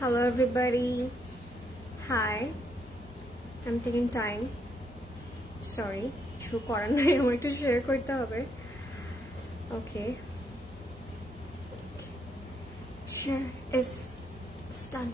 Hello everybody. Hi. I'm taking time. Sorry. কিছু করার নাই, আমার একটু শেয়ার করতে হবে. Okay. Share is done.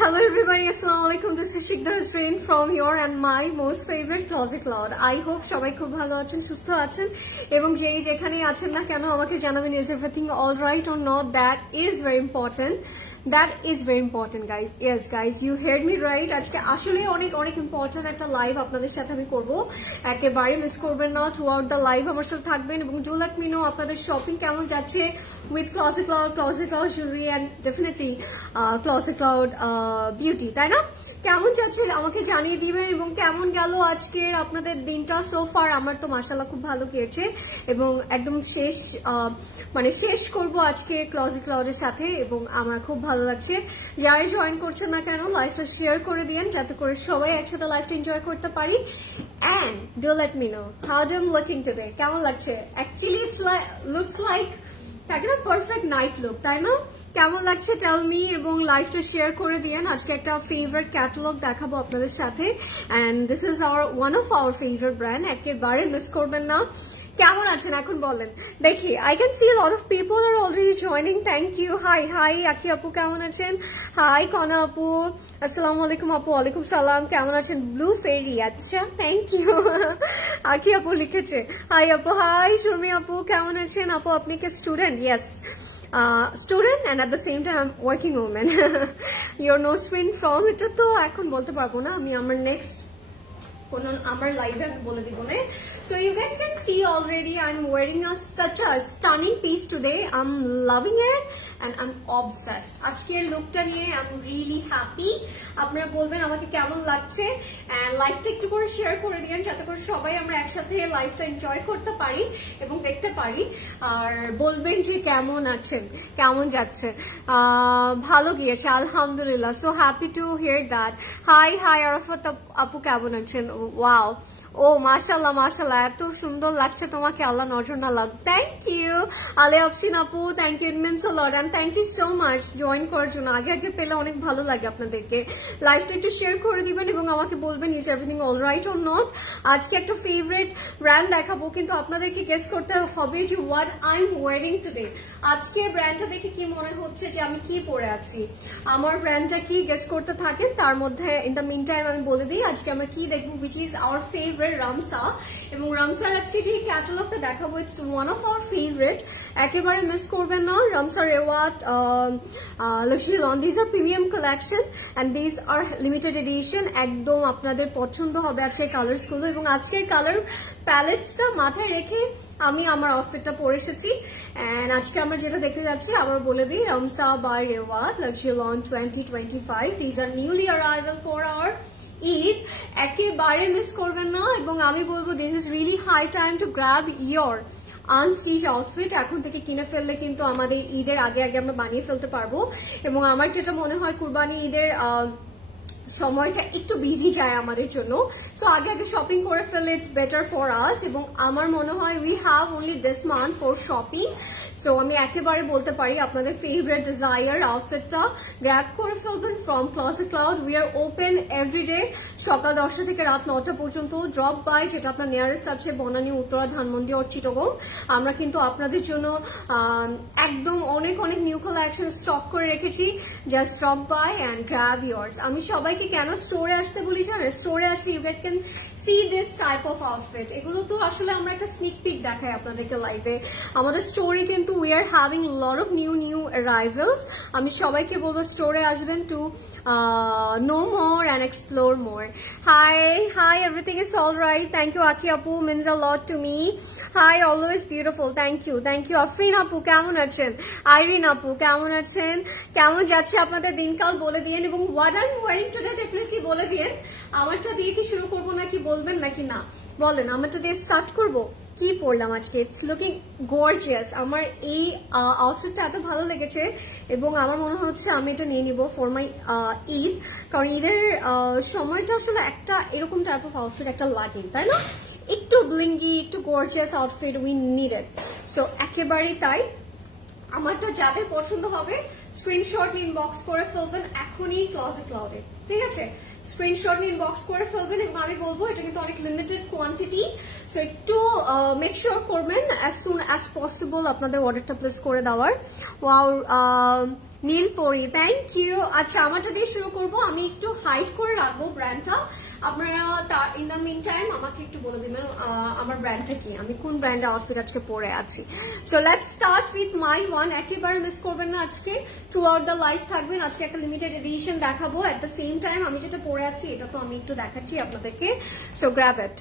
Hello everybody, Assalamualaikum. This is Shikdar Hussain from your and my most favorite Closet Cloud. I hope সবাই খুব ভালো আছেন, সুস্থ আছেন এবং যেই যেখানেই আছেন না কেন আমাকে জানাবেন is everything all right or not. That is very important. That is very important, guys. Yes, guys, you heard me right. আজকে আসলে অনেক অনেক ইম্পর্টেন্ট একটা লাইভ আপনাদের সাথে আমি করব. একেবারে মিস করবেন না. থ্রুআউট দ্য লাইভ আমার সাথে থাকবেন এবং ডু লেট মি নো আপনাদের শপিং কেমন যাচ্ছে with Closet Cloud jewelry and definitely Closet Cloud beauty, তাই না? কেমন যাচ্ছে আমাকে জানিয়ে দিবেন এবং কেমন গেল আজকের আপনাদের দিনটা সো ফার. আমার তো মাশাআল্লাহ খুব ভালো গিয়েছে এবং একদম শেষ করব আজকে Closet Cloud এর সাথে এবং আমার খুব ভালো লাগছে. যারা জয়েন করছেন না কেন লাইভটা শেয়ার করে দিন যাতে করে সবাই একসাথে লাইভটা এনজয় করতে পারি. And do let me know how I'm looking today. কেমন লাগছে? Actually it's looks like একটা পারফেক্ট নাইট লুক, তাই না? কেমন লাগছে টেল মি এবং লাইভটা শেয়ার করে দিয়েন. আজকে একটা ফেভারিট ক্যাটালগ দেখাবো আপনাদের সাথে and this is one of our favourite brand. একেবারে মিস করবেন না. কেমন আছেন এখন বলেন দেখি. I can see lot of people are already joining. Thank you. Hi Aki আপু কেমন আছেন? হাই কনা আপু. আসসালামু আলাইকুম আপু. ওয়ালাইকুম সালাম. কেমন আছেন? ব্লু ফেরি. আচ্ছা থ্যাংক ইউ. আকি আপু লিখেছে হাই আপু. হাই সুমি আপু কেমন আছেন? আপু আপনি কি student? Yes, student and at the same time I'm working woman. Your no spin from এটা তো এখন বলতে পারবো না, আমি আমার নেক্সট আমার লাইভে আমি বলে দিব না. So you guys can see already I'm wearing such a stunning piece today. I'm loving it and I'm obsessed. আজকের লুকটা নিয়ে I'm really happy. আপনারা বলবেন আমাকে কেমন লাগছে and লাইভটা একটু করে শেয়ার করে দিয়েন যাতে করে সবাই আমরা একসাথে লাইভটা এনজয় করতে পারি এবং দেখতে পারি. আর বলবেন যে কেমন আছেন, কেমন যাচ্ছে. ভালো গিয়েছে আলহামদুলিল্লাহ. So happy to hear that. Hi Arafat আপু কেমন আছেন? ওয়াও, ও মাশাআল্লাহ এত সুন্দর লাগছে তোমাকে, আল্লাহ নজর না লাগ. থ্যাংক ইউ আলে আফসিন আপু. Thank you, it means a lot and thank you so much join করার জন্য. আগে পেলে অনেক ভালো লাগে আপনাদেরকে. লাইভটা একটু শেয়ার করে দিবেন এবং আমাকে বলবেন is everything all right or not. আজকে একটা ফেভারিট ব্র্যান্ড দেখাবো কিন্তু আপনাদেরকে গেস করতে হবে যে what I am wiring today. আজকে ব্র্যান্ডটা দেখে কি মনে হচ্ছে যে আমি কি পরে আছি, আমার ব্র্যান্ডটা কি গেস করতে থাকেন. তার মধ্যে ইন দ্য মিন টাইম আমি বলে দিই আজকে আমরা কি দেখবো which is our favorite Ramsha. এবং রামসার আজকে যে ক্যাটালগটা দেখাবো it's one of our favourite. একেবারে মিস করবেন না. রামসা রেওয়াট luxury lawn, this are premium collection and this R limited edition. একদম আপনাদের পছন্দ হবে আজকের কালার্স গুলো এবং আজকের কালার প্যালেটসটা মাথায় রেখে আমি আমার আউটফিটটা পরে এসেছি. এন্ড আজকে আমরা যেটা দেখতে যাচ্ছি আবার বলে দিই, রামসা বাই রেওয়াট luxury lawn 2025. This are newly arrival for our Eid. একেবারে মিস করবেন না এবং আমি বলবো this is really high time to grab your unstitch outfit. এখন থেকে কিনে ফেললে কিন্তু আমাদের ঈদের আগে আমরা বানিয়ে ফেলতে পারবো. এবং আমার যেটা মনে হয় কুরবানি ঈদের সময়টা একটু বিজি যায় আমাদের জন্য. সো আগে শপিং করে ফেললে ইটস বেটার ফর আস. এবং আমার মনে হয় we have only this month for shopping. So আমি একেবারে বলতে পারি আপনাদের ফেভারিট ডিজায়ার আউটফিটটা গ্র্যাব করে ফেলবেন from Closet Cloud. We are open everyday সকাল 10টা থেকে রাত 9টা পর্যন্ত. ড্রপ বাই যেটা আপনার নিয়ারেস্ট আছে বনানী, উত্তরা, ধানমন্ডি ও চিটাগং. আমরা কিন্তু আপনাদের জন্য একদম অনেক নিউ কালেকশন স্টক করে রেখেছি. Just drop by and grab yours. আমি সবাইকে কেন স্টোরে আসতে বলি জানেন? স্টোরে আসলে you guys can see this type of outfit. এগুলো তো আসলে আমরা একটা স্নিক পিক দেখাই আপনাদেরকে লাইভে. আমাদের স্টোরে কিন্তু we are having a lot of new arrivals. আমি সবাইকে বলবো স্টোরে আসবেন to know more and explore more. Hi everything is all right. Thank you Aki apu, means a lot to me. Hi, always beautiful. Thank you Afrin apu কেমন আছেন? আইরিন আপু কেমন আছেন? কেমন যাচ্ছে আপনাদের দিনকাল বলে দিয়েন এবং what I'm wearing today definitely বলে দিয়েন. আমারটা দিয়ে কি শুরু করবো নাকি বলবেন নাকি না বলেন? আমারটা দিয়ে স্টার্ট করবো. কি পরলাম আজকে, ইটস লুকিং গর্জিয়াস। আমার এই আউটফিটটা এত ভালো লেগেছে এবং আমার মনে হচ্ছে আমি এটা নিয়ে নিব ফর মাই ঈদ, কারণ ঈদের সময়টা আসলে একটা এরকম টাইপ অফ আউটফিট একটা লাগে, তাই না? একটু ব্লিঙ্গি, একটু gorgeous outfit we needed. So একেবারেই তাই। আমারটা যাদের পছন্দ হবে স্ক্রিনশট ইনবক্স করে ফেলবেন এখনই ক্লজেট ক্লাউডে, ঠিক আছে? স্ক্রিনশট ইনবক্স করে ফেলবেন এবং আমি বলবো এটা কিন্তু অনেক লিমিটেড কোয়ান্টিটি, সো একটু মেক শিওর করবেন অ্যাজ সুন অ্যাজ পসিবল আপনাদের অর্ডারটা প্লেস করে দেওয়ার। Wow Neelpori, thank you. আচ্ছা, আমারটা দিয়ে শুরু করবো। আমি একটু হাইড করে রাখবো ব্র্যান্ডটা, আপনারা তার ইন দ্য মিন টাইম আমাকে একটু বলে দিবেন আমার ব্র্যান্ডটা কি, আমি কোন ব্র্যান্ডের আউটফিট আজকে পরে আছি। So let's start with my one. একেবারে মিস করবেন না, আজকে থ্রু আউট দ্য লাইফ থাকবেন। আজকে একটা লিমিটেড এডিশন দেখাবো, এট দ্য সেম টাইম আমি যেটা পরে আছি এটা তো আমি একটু দেখাচ্ছি আপনাদেরকে। সো গ্র্যাব ইট।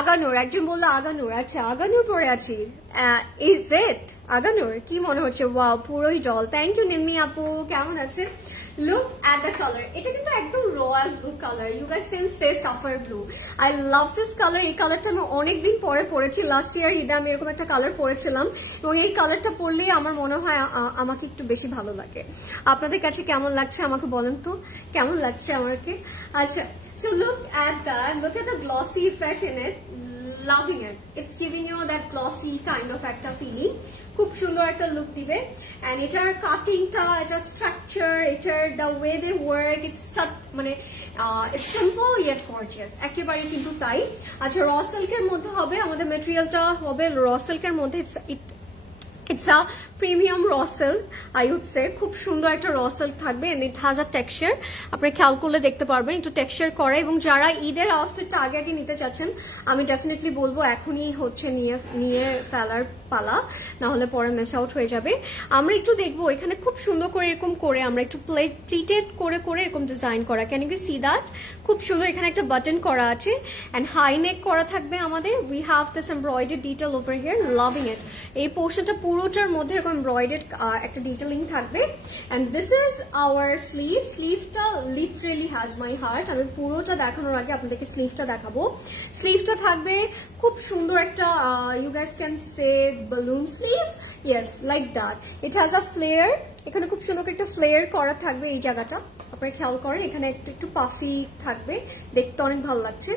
আগানুর, একজন বললো আগানুর। আচ্ছা, আগানুর পরে আছি। Is it Aghanoor? কি মনে হচ্ছে? ওয়াও, পুরোই জল। থ্যাংক ইউ নিম্মি আপু, কেমন আছে? লুক অ্যাট দ্য কালার, এটা কিন্তু একদম royal blue colour, you guys can say sapphire blue. I love this colour. এই কালারটা আমি অনেকদিন পরে পরেছি, লাস্ট ইয়ার ঈদে আমি এরকম একটা কালার পরেছিলাম এবং এই কালারটা পরলেই আমার মনে হয় আমাকে একটু বেশি ভালো লাগে। আপনাদের কাছে কেমন লাগছে আমাকে বলেন তো, কেমন লাগছে আমাকে? আচ্ছা, so look at the glossy effect in it. Loving it. It's giving you that glossy kind of একটা feeling. খুব সুন্দর একটা লুক দিবে। and এটার কাটিংটা, এটার স্ট্রাকচার, এটার the way they work, it's মানে it's simple yet gorgeous, একেবারে কিন্তু তাই। আচ্ছা, র সিল্কের মধ্যে হবে, আমাদের মেটেরিয়ালটা হবে র সিল্কের মধ্যে। It's a premium raw silk, I would say. খুব সুন্দর একটা raw silk থাকবে and it has a texture. আপনি খেয়াল করলে দেখতে পারবেন একটু টেক্সচার করা। এবং যারা ঈদের আউটফিটটা আগে আগে নিতে চাচ্ছেন আমি ডেফিনেটলি বলবো এখনই হচ্ছে নিয়ে ফেলার পালা, না হলে পরে মিস আউট হয়ে যাবে। আমরা একটু দেখবো এখানে খুব সুন্দর করে এরকম করে আমরা একটু প্লিটেড করে করে এরকম ডিজাইন করা। Can you see that? খুব সুন্দর এখানে একটা বাটন করা আছে and হাই নেক করা থাকবে আমাদের। We have this embroidery detail over here, loving ইট। এই পোর্শনটা পুরোটার মধ্যে এরকম এমব্রয়ডারি একটা ডিটেলিং থাকবে and this is our sleeve. স্লিভটা লিটারেলি হ্যাজ মাই হার্ট। আমি পুরোটা দেখানোর আগে আপনাদেরকে স্লিভটা দেখাবো। স্লিভটা থাকবে খুব সুন্দর একটা you guys can say balloon sleeve, yes, like that. It has a flare, এখানে খুব সুন্দর একটা ফ্লেয়ার করা থাকবে এই জায়গাটা, আপনারা খেয়াল করেন। এখানে একটু পাফি থাকবে, দেখতে অনেক ভালো লাগছে।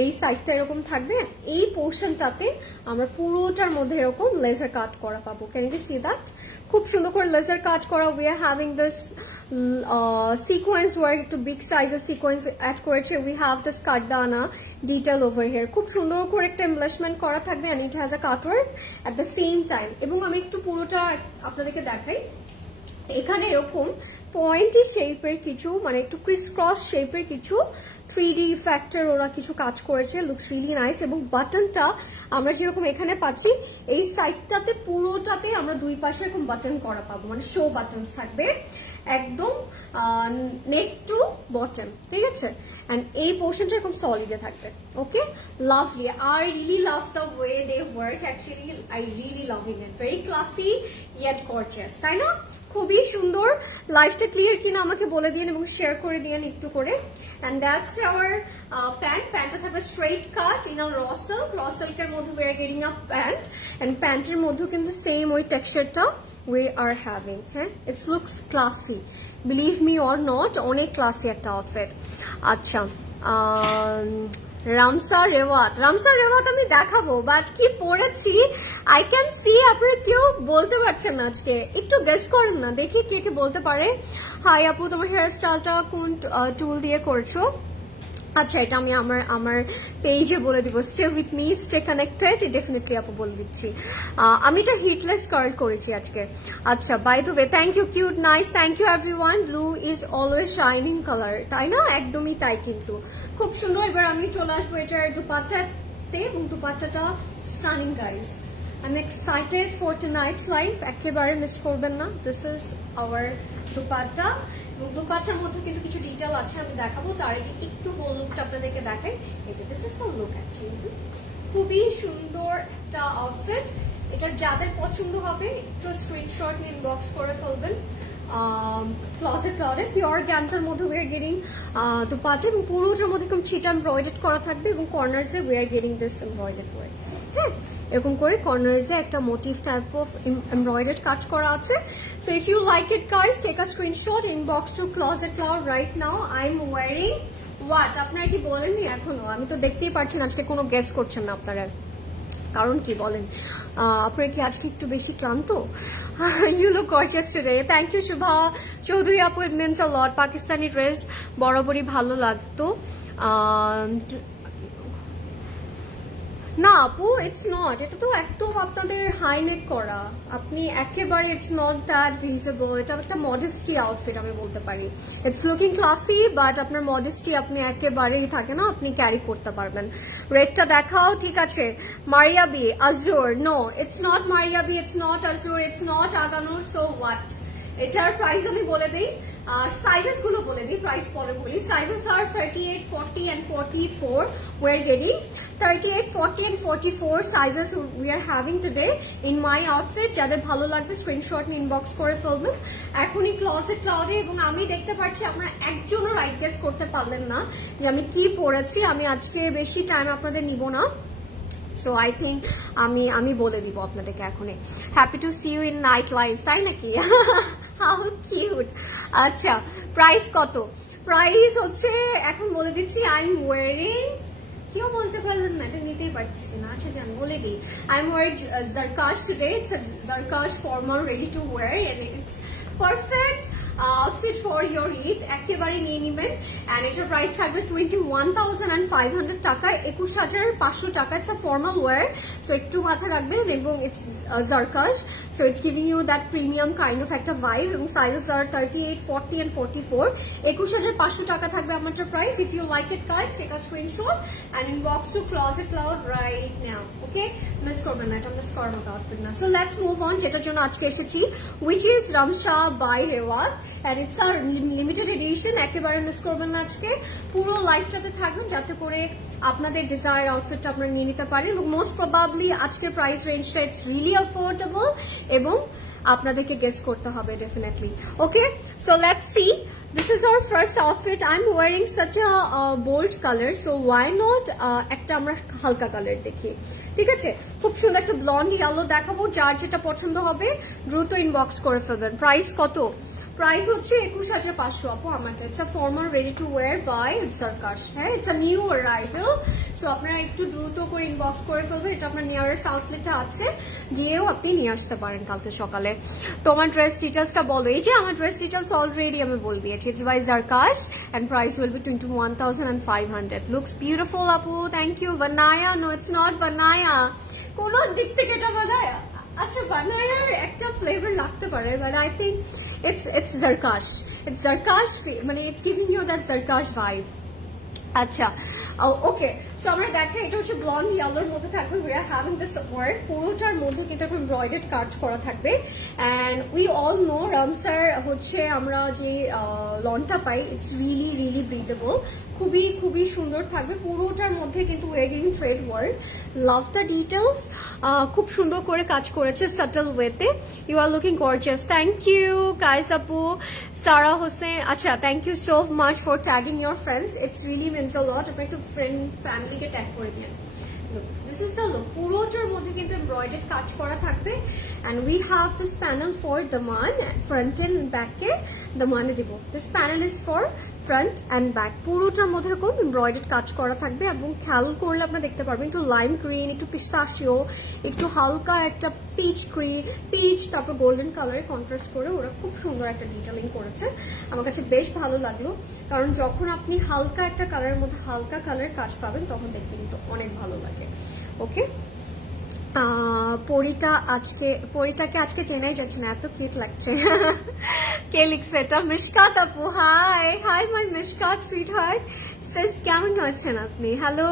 এই সাইডটা এরকম থাকবে, এই পোর্শনটাতে আমরা পুরোটার মধ্যে এরকম লেজার কাট করা পাবো। Can you see that? খুব সুন্দর করে লেজার কাট করা। We are having this sequence work, একটু বিগ সাইজের সিকোয়েন্স অ্যাড করেছে। We have this katdana detail over here, খুব সুন্দর করে একটা এমব্লেশমেন্ট করা থাকবে and it has a cut work at the same time. এবং আমি একটু পুরোটা আপনাদেরকে দেখাই। এখানে এরকম পয়েন্টি শেপের কিছু, মানে একটু ক্রিস ক্রস শেপের কিছু 3D ফ্যাক্টর ওরা কিছু কাজ করেছে, লুকস রিয়েলি নাইস। এবং বাটনটা আমরা যেরকম এখানে পাচ্ছি এই সাইডটাতে পুরোটাতে আমরা দুই পাশে এরকম বাটন করা পাবো, মানে শো বাটনস থাকবে একদম নেক টু বটম, ঠিক আছে? and এই পোর্শনটা এরকম সলিডে থাকবে। ওকে, lovely. I really love the way they work, actually I really loving it, very classy yet gorgeous, তাই না? খুবই সুন্দর। লাইফটা ক্লিয়ার কিনা আমাকে বলে দিন এবং শেয়ার করে দিন একটু করে। and that's our প্যান্টটা থাকবে straight cut in a raw silk. র সিল্কের মধ্যে we are getting a pant and প্যান্টের মধ্যে কিন্তু সেম ওই টেক্সচারটা we are having, হ্যাঁ? it looks classy, believe me or not, অনেক ক্লাসি একটা আউটফিট। আচ্ছা, রামসা রেওয়াত আমি দেখাবো, বাট কি পরেছি আই ক্যান সি আপনারা কেউ বলতে পারছেন না আজকে। একটু গেস করেন না, দেখি কে কে বলতে পারে। হাই আপু, তোমার হেয়ার স্টাইলটা কোন টুল দিয়ে করছো? আচ্ছা, এটা আমি আমার পেজে বলে দিব। Stay with me, stay connected, definitely আপু বলে দিচ্ছি। আমি এটা হিটলেস কার্ল করেছি আজকে। আচ্ছা, by the way, thank you, cute, nice, thank you everyone. Blue is always shining colour, তাই না? একদমই তাই, কিন্তু খুব সুন্দর। এবার আমি চলে আসবো এটার দুপাট্টাতে, এবং দুপাট্টাটা stunning guys. I'm excited for tonight's live, একেবারে মিস করবেন না। দিস ইজ আওয়ার দুপাট্টা, এবং দুপাট্টার মধ্যে কিন্তু কিছু ডিটেল আছে আমি দেখাবো। তার আগে একটু হোল লুকটা আপনাদেরকে দেখাই। এই যে this is the look actually, খুবই সুন্দর একটা আউটফিট। এটা যাদের পছন্দ হবে একটু স্ক্রিনশট নিয়ে ইনবক্স করে ফেলবেন। ক্লজেট ক্লাউডে পিওর গ্যান্সার মধ্যে we are getting দুপাট্টা, এবং পুরোটার মধ্যে এরকম ছিটা এমব্রয়ডারি করা থাকবে এবং কর্নার্সে we are getting this embroidered work, হ্যাঁ? এরকম করে কর্নার্সে একটা মোটিভ টাইপ অফ এমব্রয়ডার্ড কাজ করা আছে। So if you like it guys, take a screenshot, inbox to Closet Cloud right now. I am wearing what? আপনারা কি বলেননি এখনো? আমি তো দেখতেই পারছেন আজকে কোনো গেস করছেন না আপনারা, কারণ কি বলেন? আপনারা কি আজকে একটু বেশি ক্লান্ত? You look gorgeous today. Thank you Shuva Chowdhury আপু, it means a lot. Pakistani dress বরাবরই ভালো লাগতো না আপু, ইটস নট। এটা তো একদম আপনাদের হাই নেক করা, আপনি একেবারে ইটস নট দ্যাট ভিজিবল। এটা একটা মডেস্টি আউটফিট আমি বলতে পারি। ইটস লুকিং ক্লাসি, বাট আপনার মডেস্টি আপনি একেবারেই থাকে না, আপনি ক্যারি করতে পারবেন। রেডটা দেখাও, ঠিক আছে। Maria B Azure, no it's not Maria B, it's not Azure, it's not Aghanoor. So what? এটার প্রাইস আমি বলে দিই, সাইজেস গুলো বলে দিই, প্রাইস পরে বলি। Sizes are 38, 40 and 44. We're getting 38, 40 and 44 sizes we are having today in my outfit. যাদের ভালো লাগবে স্ক্রিনশট নিয়ে ইনবক্স করে ফেলবেন এখনই ক্লোজেট ক্লাউডে। এবং আমি দেখতে পাচ্ছি আপনারা একজনও রাইট গেস করতে পারলেন না যে আমি কি পরেছি। আমি আজকে বেশি টাইম আপনাদের নিব না, সো আই থিঙ্ক আমি বলে দিব আপনাদেরকে এখনই। Happy to see you in night life, তাই নাকি? How cute. আচ্ছা, প্রাইস কত? প্রাইস হচ্ছে এখন বলে দিচ্ছি। আই এম ওয়ারিং, কেউ বলতে পারলেন না, এটা নিতেই পারতেছি না। আচ্ছা জান বলে দিই, I am wearing Zarkash today. It's a Zarkash formal ready to wear and it's perfect outfit for your Eid, একেবারে নিয়ে নেবেন। এন্ড এটার প্রাইস থাকবে 21,500 টাকা, 21,500 টাকা। It's a formal wear, so একটু মাথা রাখবেন। এবং it's Zarkash, so it's giving you that premium kind of একটা ভাইব। এবং সাইজেস আর 38, 40 and 44। 21,500 টাকা থাকবে আমাদের প্রাইস। If you like it guys, take a screenshot and inbox to Closet Cloud right now. Okay, miss করবেন না, এটা মিস করার মতো আউটফিট না। সো লেটস মুভ অন, যেটার জন্য আজকে এসেছি, which is রামশা বাই রেওয়াজ। and it's our limited edition, একেবারে মিস করবেন না। আজকে পুরো লাইফটাতে থাকবেন যাতে করে আপনাদের ডিজায়ার আউটফিটটা আপনারা নিয়ে নিতে পারেন। এবং মোস্ট প্রবাবলি আজকের প্রাইস রেঞ্জটা ইটস রিয়েলি অ্যাফোর্ডেবল এবং আপনাদেরকে গেস করতে হবে definitely. Okay, so let's C. This is our first outfit. I'm wearing such a bold color, so why not একটা আমরা হালকা কালার দেখি, ঠিক আছে? খুব সুন্দর একটা ব্লন্ড ইয়েলো দেখাবো, যার যেটা পছন্দ হবে দ্রুত ইনবক্স করে ফেলবেন। প্রাইস কত? প্রাইস হচ্ছে 21,500 আপু আমারটা। It's a formal ready to wear by Zarkash. হ্যাঁ, it's a new arrival, so আপনারা একটু দ্রুত করে ইনবক্স করে ফেলবেন। এটা আপনার নিয়ারেস্ট আউটলেটে আছে, গিয়েও আপনি নিয়ে আসতে পারেন কালকে সকালে। তোমার ড্রেস ডিটেলসটা বলো। এই যে আমার ড্রেস ডিটেলস অলরেডি আমি বলে দিয়েছি। It's by Zarkash and price will be 21,500। Looks beautiful আপু, থ্যাংক ইউ। বানায়া, নো ইটস নট বানায়া, কোন দিক থেকে এটা বোঝায়। আচ্ছা, বানায়ার একটা ফ্লেভার লাগতে পারে, but I think it's Zarkash. It's Zarkash, মানে it's giving you that Zarkash vibe. আচ্ছা, ওকে, সো আমরা দেখেন এটা হচ্ছে ব্লন্ড ইয়েলোর মধ্যে থাকবে। We are having this work, পুরোটার মধ্যে কিন্তু এমব্রয়ডার্ড কাজ করা থাকবে। এন্ড উই অল নো রামসার হচ্ছে আমরা যে লনটা পাই, ইটস রিয়েলি রিয়েলি ব্রিথেবল, খুবই খুবই সুন্দর থাকবে। পুরোটার মধ্যে কিন্তু wedding thread work. Love the details, খুব সুন্দর করে কাজ করেছে সাটল ওয়েতে। You are looking gorgeous. Thank you guys আপু। সারা হোসেন, আচ্ছা, thank you so much for tagging your friends, it's really means a লট। আপনি একটু ফ্রেন্ড ফ্যামিলিকে ট্যাগ করে দিন। This is the look. পুরোটার মধ্যে কিন্তু এমব্রয়ডার্ড কাজ করা থাকবে। And we have this panel for daman, front and back এ দামানে দিব। This panel is for front and back. পুরোটার মধ্যে এরকম এমব্রয়ডার্ড কাজ করা থাকবে। এবং খেয়াল করলে আপনারা দেখতে পারবেন একটু লাইম গ্রিন, একটু পিস্তাশিও, একটু হালকা একটা পিচ গ্রিন, পিচ, তারপর গোল্ডেন কালারে কন্ট্রাস্ট করে ওরা খুব সুন্দর একটা ডিটেলিং করেছে। আমার কাছে বেশ ভালো লাগলো, কারণ যখন আপনি হালকা একটা কালারের মধ্যে হালকা কালার কাজ পাবেন তখন দেখতে কিন্তু অনেক ভালো লাগে। ওকে, পরিটাকে আজকে চেনাই যাচ্ছে না, এত কিউট লাগছে। কে লিখছে এটা? মিশকাত আপু, hi hi my Mishkat sweet heart sis, কেমন আছেন আপনি? Hello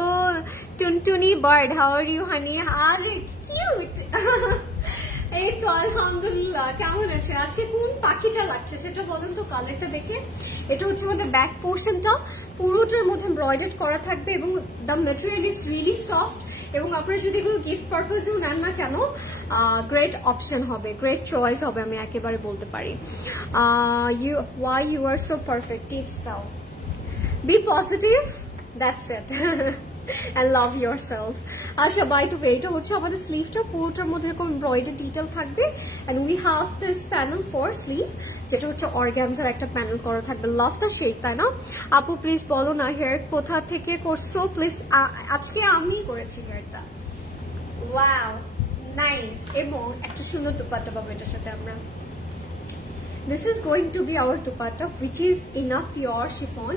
Tuntuni bird, how are you honey? আরে কিউট। এই তো আলহামদুলিল্লাহ, কেমন আছে? আজকে কোন পাখিটা লাগছে সেটা বলেন তো কালারটা দেখে। এটা হচ্ছে আমাদের ব্যাক পোর্শনটা, পুরোটার মধ্যে এমব্রয়ডার্ড করা থাকবে এবং the material is really soft. এবং আপনারা যদি এগুলো গিফট পারপাসেও নেন না কেন, গ্রেট অপশন হবে, গ্রেট চয়েস হবে, আমি একেবারে বলতে পারি। Why you are so perfect, tips দাও। Be positive, that's it. and love yourself. আচ্ছা বাই টু ওয়ে, এটা হচ্ছে আমাদের স্লিভটা, পুরোটার মধ্যে এরকম এমব্রয়ডারি ডিটেল থাকবে and we have this panel for sleeve, যেটা হচ্ছে অর্গানজার একটা প্যানেল করা থাকবে। লাভ দ্য শেপ, তাই না আপু? প্লিজ বলো না হেয়ার কোথা থেকে করছো প্লিজ। আজকে আমি করেছি হেয়ারটা। ওয়াও নাইস, এবং একটা সুন্দর দুপাট্টা পাবো এটার সাথে আমরা। This is going to be our dupatta, which is in a pure chiffon,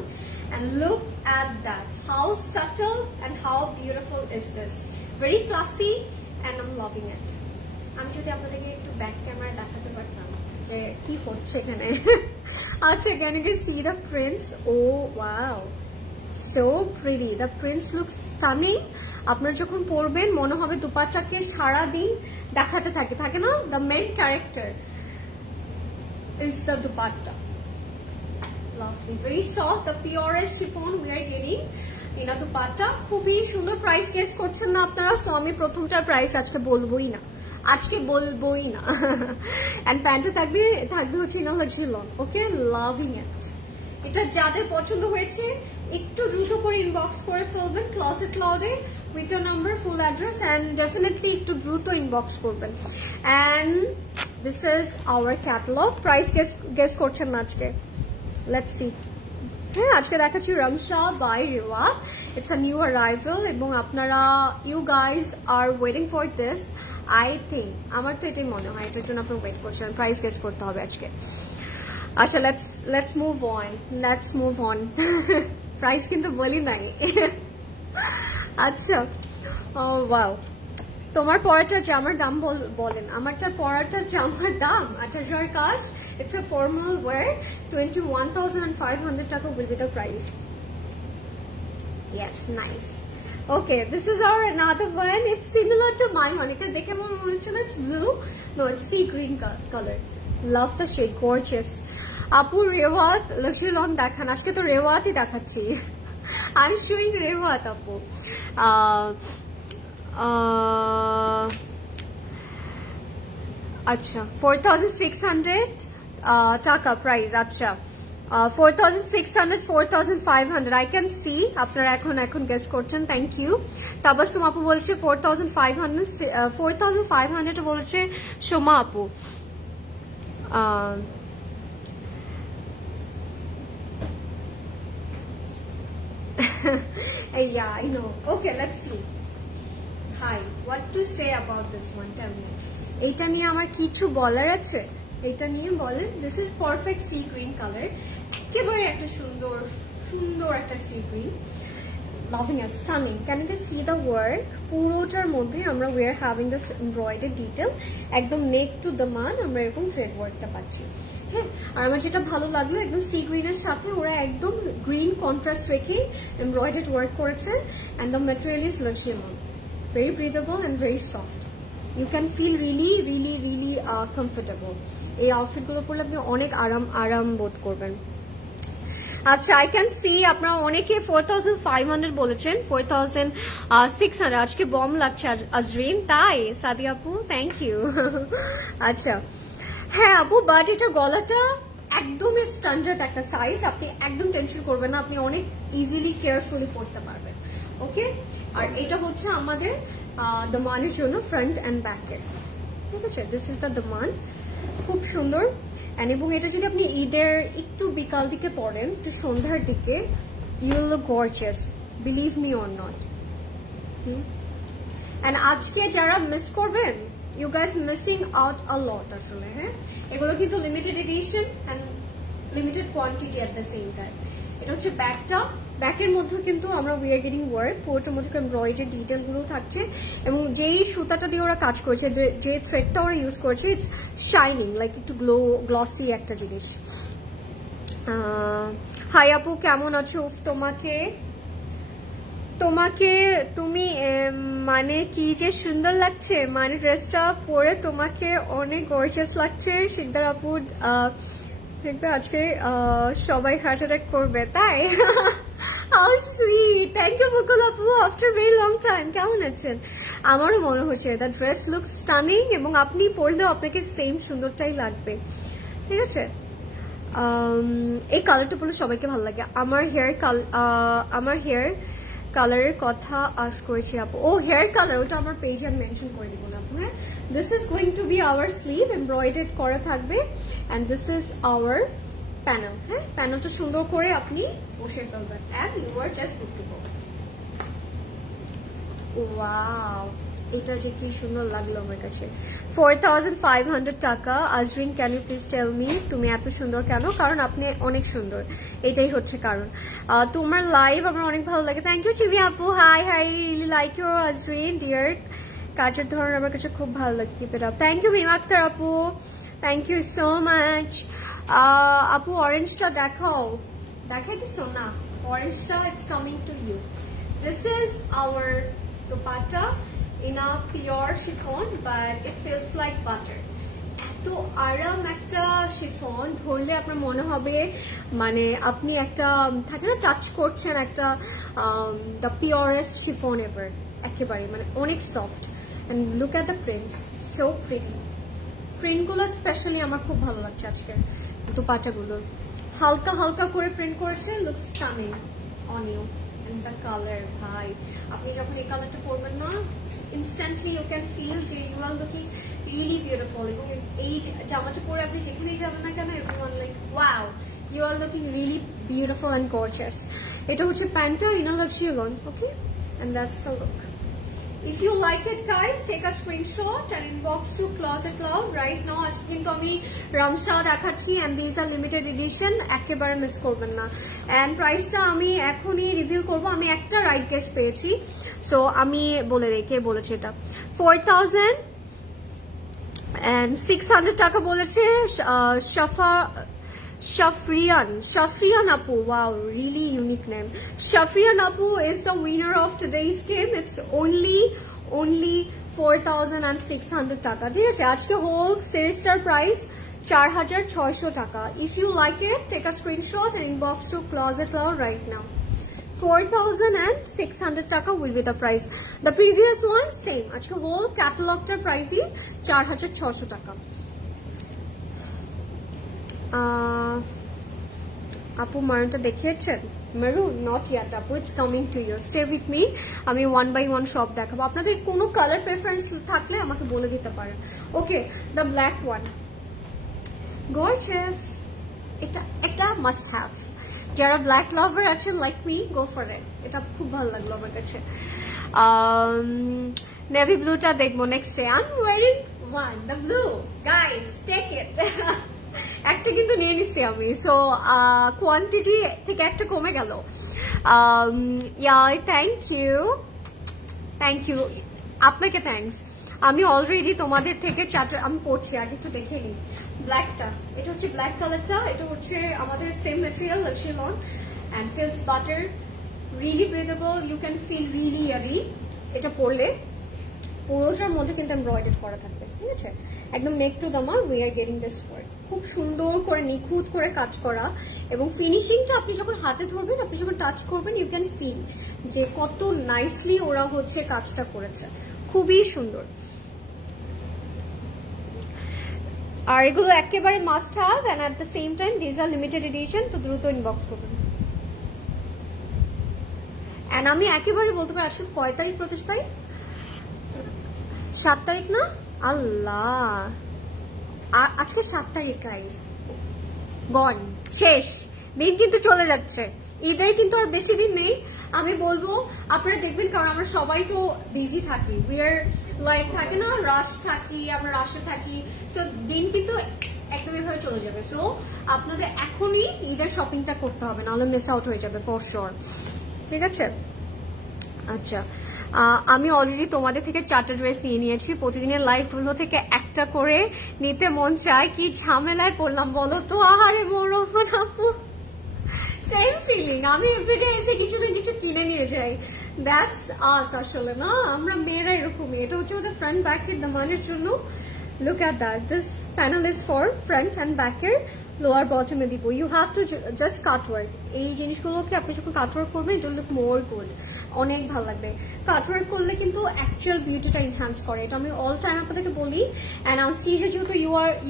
and look at that, how subtle and how beautiful is this, very classy and I'm loving it. আমি যদি আপনাদেরকে একটু ব্যাক ক্যামেরা দেখাতে পারতাম যে কি হচ্ছে এখানে। আচ্ছা, can you see the prints? Oh wow, so pretty, the prints look stunning. আপনার যখন পরবেন মনে হবে দুপাট্টাকে সারা দিন দেখাতে থাকে না, the main character is the dupatta. Lovely, very soft, the purest chiffon we are getting in a dupatta. খুবই সুন্দর। প্রাইস গেস করছেন না আপনারা, সো আমি প্রথমটার প্রাইস আজকে বলবোই না। এন্ড প্যান্টটা থাকবে হচ্ছে in luxury loan. Okay, loving ইট। এটা যাদের পছন্দ হয়েছে একটু দ্রুত করে ইনবক্স করে ফেলবেন ক্লজেট ক্লাউডে with the number, full address, and definitely একটু দ্রুত ইনবক্স করবেন। And this is our catalog. Price guess করছেন না আজকে? Let's see. হ্যাঁ, আজকে দেখাচ্ছি রামশা বাই রেওয়া। It's a new arrival এবং আপনারা you guys are waiting for this. I think আমার তো এটাই মনে হয়, এটার জন্য আপনি ওয়েট করছেন। প্রাইস গেস করতে হবে আজকে। আচ্ছা, let's move on. প্রাইস কিন্তু বলি নাই। আচ্ছা, ওয়াও, তোমার পরাটার জামার দাম বলেন। আমারটা পরাটার জামার দাম 8000 কাজ। It's a formal wear, 21,500 টাকা will be the price. Yes, nice. Okay, this is our another one. It's similar to my one. এটা দেখে মনে হচ্ছে it's blue. No, it's sea green color. Love the shade, gorgeous. আপু রেওয়াত luxury loan দেখান। আজকে তো রেওয়াতই দেখাচ্ছি। I'm showing রেওয়াত আপু। আচ্ছা, 4600 টাকা প্রাইস। আচ্ছা, 4600, 4500 I can see আপনারা এখন গেস করছেন। Thank you. তাবাসসুম আপু বলছে 4500, 4500 বলছে সোমা আপু। Yeah, I know. Okay, let's see. Hi, what to say about this one? Tell me. এটা নিয়ে আমার কিছু বলার আছে? এটা নিয়ে বলেন। This is perfect sea green color. একেবারে একটা সুন্দর একটা sea green. Loving it, stunning. Can you see the work? পুরোটার মধ্যে আমরা we are having this embroidered detail. একদম neck to the মান আমরা এরকম thread workটা পাচ্ছি। হ্যাঁ, আর আমার যেটা ভালো লাগলো একদম সি গ্রিনের সাথে ওরা একদম গ্রিন কন্ট্রাস্ট রেখে এমব্রয়ডার্ড ওয়ার্ক করেছে। and the material is luxurious, very breathable and very soft. You can feel really comfortable. এই আউটফিটগুলো পরলে আপনি অনেক আরাম বোধ করবেন। আচ্ছা, আই ক্যান সি আপনারা অনেকে 4500 বলেছেন, 4600। আজকে বম লাগছে আজরিন, তাই সাদি আপু থ্যাংক ইউ। আচ্ছা হ্যাঁ আপু, বাট এটা গলাটা একদমই স্ট্যান্ডার্ড একটা সাইজ, আপনি একদম টেনশন করবেন না, আপনি অনেক ইজিলি কেয়ারফুলি পরতে পারবেন। ওকে, আর এটা হচ্ছে আমাদের দামানের জন্য ফ্রন্ট অ্যান্ড ব্যাকের, ঠিক আছে? দিস ইজ দ্য দামান, খুব সুন্দর। এবং এটা যদি আপনি ঈদের একটু বিকাল দিকে পরেন, একটু সন্ধ্যার দিকে, you will look gorgeous, believe me or not. And আজকে যারা মিস করবেন, you guys missing out a lot আসলে। হ্যাঁ, এগুলো কিন্তু limited edition and limited quantity at the same time. এটা হচ্ছে ব্যাকটা, ব্যাকের মধ্যে কিন্তু আমরা উই আর গেটিং ওয়ার্ক, পুরোটার মধ্যে এমব্রয়ডারি ডিটেল গুলো থাকছে এবং যেই সুতাটা দিয়ে ওরা কাজ করেছে, যে থ্রেডটা ওরা ইউজ করেছে, ইটস শাইনিং লাইক একটু গ্লসি একটা জিনিস। হাই আপু, কেমন আছো? তুমি মানে কি যে সুন্দর লাগছে, মানে ড্রেসটা পরে তোমাকে অনেক গর্জিয়াস লাগছে। শিকদার আপু দেখবে আজকে সবাই হার্ট অ্যাটাক করবে, তাই? How sweet! Thank you Mukul Apu, after a very long time. কেমন আছেন? আমারও মনে হচ্ছে দ্য ড্রেস লুক স্টানিং এবং আপনি পরলেও আপনাকে সেম সুন্দরটাই লাগবে, ঠিক আছে? এই কালারটা পরলে সবাইকে ভালো লাগে। আমার হেয়ার কালারের কথা আস করেছি আপু। ও হেয়ার কালার, ওটা আমার পেজে আমি মেনশন করে দিব না আপু। হ্যাঁ, this is going to be our sleeve, embroidered করা থাকবে and this is our panel. হ্যাঁ, প্যানেলটা সুন্দর করে আপনি বসে ফেলবেন and you are just good to go. Wow, এটা যে কি সুন্দর লাগলো আমার কাছে। 4500 টাকা। Azrin, can you please tell me তুমি এত সুন্দর কেন? কারণ আপনি অনেক সুন্দর, এটাই হচ্ছে কারণ। তোমার লাইভ আমার অনেক ভালো লাগে। থ্যাংক ইউ চিমি আপু। Hi hi, really like you Azrin dear. কাজের ধরন আমার কাছে খুব ভালো লাগে। Keep it up. Thank you Mim Akter আপু, থ্যাংক ইউ সো মাচ। আপু অরেঞ্জটা দেখাও, দেখাই দিছো না? অরেঞ্জটা it's coming to you. This is our dupatta in a pure chiffon but it feels like butter. এত আরাম একটা শিফন, ধরলে আপনার মনে হবে মানে আপনি একটা থাকে না টাচ করছেন একটা দ্য পিওরেস্ট শিফন এভার, একেবারে মানে অনেক soft. And look at the prints, so pretty. প্রিন্টগুলো স্পেশালি আমার খুব ভালো লাগছে আজকের দুপাট্টাগুলো, হালকা হালকা করে প্রিন্ট করেছে, looks stunning on you. And the colour, ভাই আপনি যখন এই কালারটা পরবেন না, instantly you can feel যে you are looking really beautiful, এবং এই জামাটা পরে আপনি যেখানেই যাবেন না কেন, everyone like wow, you are looking really beautiful and gorgeous. এটা হচ্ছে প্যান্টটা, ইনার লাগছে গন, okay, and that's the look. If you like it guys, take a screenshot and inbox to Closet Cloud right now. আজকে কিন্তু আমি রামশা দেখাচ্ছি and these are limited edition, একেবারে miss করবেন না। and প্রাইসটা আমি এখনই রিভিউ করব। আমি একটা রাইট গেস পেয়েছি, সো আমি বলে দেই কে বলেছে এটা। 4600 টাকা বলেছে Shafriyan Apu. Wow, really unique name. Shafriyan Apu is the winner of today's game. It's only 4600 টাকা। ঠিক আছে, আজকে হোল সিরিজটার প্রাইস 4600 টাকা। If you like it, take a screenshot and inbox to Closet Cloud right now. 4600 টাকা will be the price. The previous one same. আজকে whole ক্যাটালগটার প্রাইসই 4600 টাকা। আপু মারুনটা দেখিয়েছেন? মারুন নট ইয়াট আপু, it's coming to you, stay with me. আমি ওয়ান বাই ওয়ান সব দেখাবো। আপনাদের কোনো কালার প্রেফারেন্স থাকলে আমাকে বলে দিতে পারেন। Okay, the black one, gorgeous. এটা একটা মাস্ট হ্যাভ, যারা ব্ল্যাক লাভার আছেন like me, go for it. এটা খুব ভালো লাগলো আমার কাছে। নেভি ব্লুটা দেখবো next day. I am wearing one, the blue, guys take it. একটা কিন্তু নিয়ে নিচ্ছি আমি, সো কোয়ান্টিটি থেকে একটা কমে গেল। থ্যাংক ইউ আপনাকে, থ্যাংকস। আমি অলরেডি তোমাদের থেকে চারটা আমি পড়ছি, আগে একটু দেখে নিই। ব্ল্যাকটা, এটা হচ্ছে ব্ল্যাক কালারটা, এটা হচ্ছে আমাদের same material luxury lawn and feels butter, really breathable, you can feel really airy. এটা পরলে পুরোটার মধ্যে কিন্তু এমব্রয়ডারি করা থাকবে, ঠিক আছে, একদম নেক টু দামা। We are getting this work, খুব সুন্দর করে নিখুঁত করে কাজ করা, এবং ফিনিশিংটা আপনি যখন হাতে ধরবেন, আপনি যখন টাচ করবেন, ইউ ক্যান ফিল যে কত নাইসলি ওরা হচ্ছে কাজটা করেছে, খুবই সুন্দর। আর এগুলো একেবারে must have, and at the same time this R limited edition, তো দ্রুত ইনবক্স করবেন। এন্ড আমি একেবারে বলতে পারি আজকে কয় তারিখ প্রতিশ ভাই? 7 তারিখ না? আল্লাহ, আজকে 7 তারিখ গাইস, গন, শেষ দিন কিন্তু চলে যাচ্ছে। ঈদের কিন্তু আর বেশি দিন নেই। আমি বলবো আপনারা দেখবেন, কারণ আমরা সবাই তো বিজি থাকি, উই আর লাইক থাকে না, রাশ থাকি, আমরা রাশে থাকি, সো দিন কিন্তু একদম এভাবে চলে যাবে। সো আপনাদের এখনই ঈদের শপিংটা করতে হবে, নাহলে মিস আউট হয়ে যাবে ফর শিওর, ঠিক আছে? আচ্ছা, আমি অলরেডি তোমাদের থেকে 4টা ড্রেস নিয়ে নিয়েছি। প্রতিদিনের লাইফগুলো থেকে একটা করে নিতে মন চায়, কি ঝামেলায় পড়লাম বলো তো। আহারে মরহমান আপু, সেম ফিলিং। আমি এভরিডে এসে কিছু না কিছু কিনে নিয়ে যাই, দ্যাটস আস। আসলে না, আমরা মেয়েরা এরকমই। এটা হচ্ছে আমাদের ফ্রন্ট ব্যাকের দামানের জন্য। Look at that. This panel is for front and back এর lower bottom এ দিব। You have to just cut work. এই জিনিসগুলোকে আপনি যখন কাট ওয়ার্ক করবেন, it will look more good, অনেক ভালো লাগবে। কাট ওয়ার্ক করলে কিন্তু অ্যাকচুয়াল বিউটিটা এনহ্যান্স করে, এটা আমি অল টাইম আপনাদেরকে বলি। অ্যান্ড আমি সি যেহেতু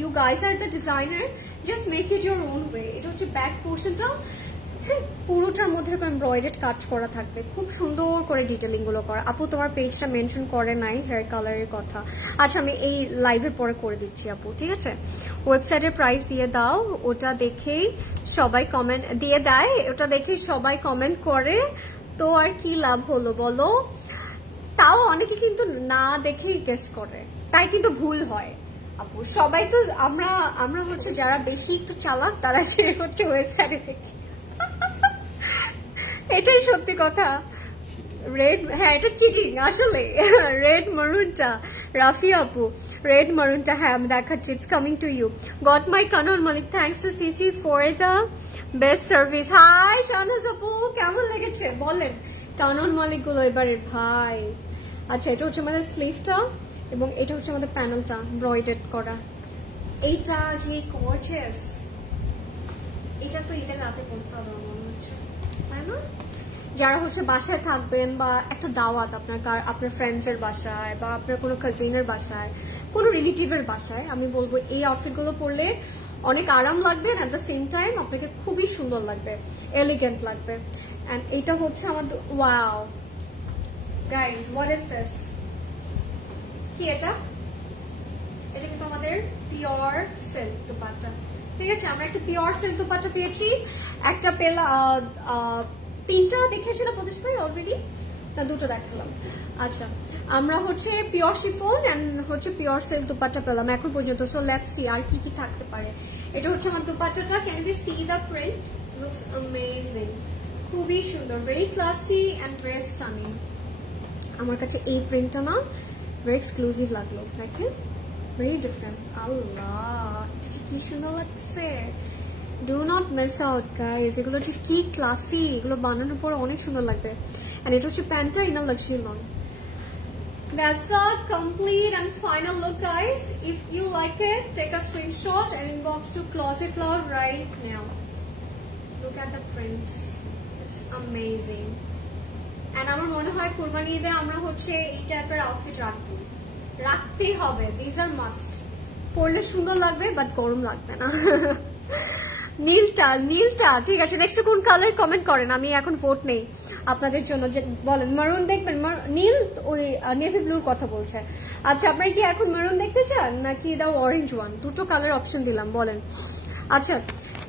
you guys are the designer, just make it your own way. এটা হচ্ছে ব্যাক পোর্শনটা, পুরোটার মধ্যে এরকম এমব্রয়ডারি কাজ করা থাকবে, খুব সুন্দর করে ডিটেলিং গুলো করা। আপু তোমার পেজটা মেনশন করে নাই হেয়ার কালারের কথা, আচ্ছা আমি এই লাইভের পরে করে দিচ্ছি আপু, ঠিক আছে। ওয়েবসাইটের প্রাইস দিয়ে দাও, ওটা দেখেই সবাই কমেন্ট দিয়ে দেয়, ওটা দেখেই সবাই কমেন্ট করে, তো আর কি লাভ হলো বলো। তাও অনেকে কিন্তু না দেখেই গেস করে, তাই কিন্তু ভুল হয় আপু। সবাই তো আমরা হচ্ছে যারা বেশি একটু চালাক তারা সে হচ্ছে ওয়েবসাইটে দেখে, এটাই সত্যি কথা। রেড, হ্যাঁ এটা চিটিং আসলে। রেড মারুনটা রাফি আপু, রেড মারুনটা হ্যাঁ আমি দেখাচ্ছি, it's coming to you. Got my Kanan Malik, thanks to CC for the best service. Hi Shahnaz আপু, কেমন লেগেছে বলেন কানন মালিক গুলো এবারের ভাই। আচ্ছা এটা হচ্ছে আমাদের স্লিভটা এবং এটা হচ্ছে আমাদের প্যানেলটা এমব্রয়ডারি করা। এইটা যে গর্জিয়াস, এটা তো ঈদের রাতে পড়তে হবে মনে হচ্ছে, তাই না? যারা হচ্ছে বাসায় থাকবেন বা একটা দাওয়াত আপনার ফ্রেন্ডসের বাসায় বা আপনার কোনো কাজিনের বাসায়, কোনো রিলেটিভের বাসায়, আমি বলবো এই আউটফিটগুলো পরলে অনেক আরাম লাগবে, এট দ্য সেম টাইম আপনাকে খুবই সুন্দর লাগবে, এলিগেন্ট লাগবে। এন্ড এটা হচ্ছে আমাদের, wow guys what is this, কি এটা? এটা কিন্তু আমাদের পিওর সিল্ক দুপাট্টা, ঠিক আছে। আমরা একটা পিওর সিল্ক দুপাট্টা পেয়েছি, একটা তিনটা দেখেছিলাম প্রদেশ ভাই অলরেডি, না দুটো দেখালাম। আচ্ছা আমরা হচ্ছে পিওর শিফন এন্ড হচ্ছে পিওর সিল্ক দুপাট্টা পেলাম এখন পর্যন্ত। সো লেটস সি আর কি কি থাকতে পারে। এটা হচ্ছে আমার দুপাট্টাটা, can you see the print, looks amazing, খুবই সুন্দর, very classy and very stunning. আমার কাছে এই প্রিন্টটা না ভেরি এক্সক্লুসিভ লাগলো, দেখেন ভেরি ডিফারেন্ট। আল্লাহ এটা কি সুন্দর লাগছে, do not miss out guys, এগুলো যে কি ক্লাসি, এগুলো বানানোর পর অনেক সুন্দর লাগবে। এন্ড এটা হচ্ছে প্যান্টটা in a luxury long. That's the complete and final look guys. If you like it, take a screenshot and inbox to Closet Cloud right now. Look at the prints, it's amazing. And আমার মনে হয় কুরবানি ঈদে আমরা হচ্ছে এই টাইপের outfit রাখতেই হবে, these are must। পরলে সুন্দর লাগবে বাট গরম লাগবে না। নীলটা ঠিক আছে। নেক্সট কোন কালার কমেন্ট করেন, আমি এখন ভোট নেই আপনাদের জন্য, যে বলেন মারুন দেখবেন, নীল ওই নেভি ব্লুর কথা বলছে। আচ্ছা আপনারা কি এখন মারুন দেখতে চান নাকি দাও অরেঞ্জ ওয়ান, দুটো কালার অপশন দিলাম, বলেন। আচ্ছা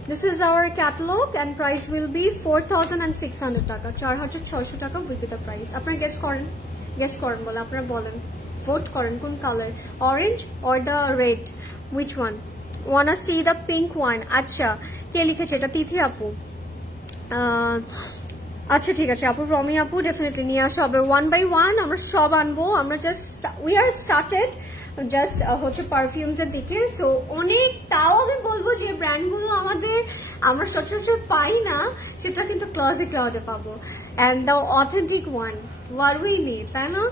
this is our catalogue and price will be 4600 taka, 4600 taka will be the price. আপনারা গেস করেন বলে আপনারা বলেন, ভোট করেন কোন colour, orange or the red, which one? Wanna see the pink one. আচ্ছা কে লিখেছে এটা? তিথি আপু। আচ্ছা ঠিক আছে আপু, রমি আপু ডেফিনেটলি নিয়ে আসা হবে, ওয়ান বাই ওয়ান আমরা সব আনবো। আমরা just we are started just হচ্ছে পারফিউমস এর দিকে। সো অনেক, তাও আমি বলবো যে ব্র্যান্ডগুলো আমরা সচরাচর পাই না, সেটা কিন্তু ক্লজেট ক্লাউডে পাবো। And the authentic one, what we need, তাই না?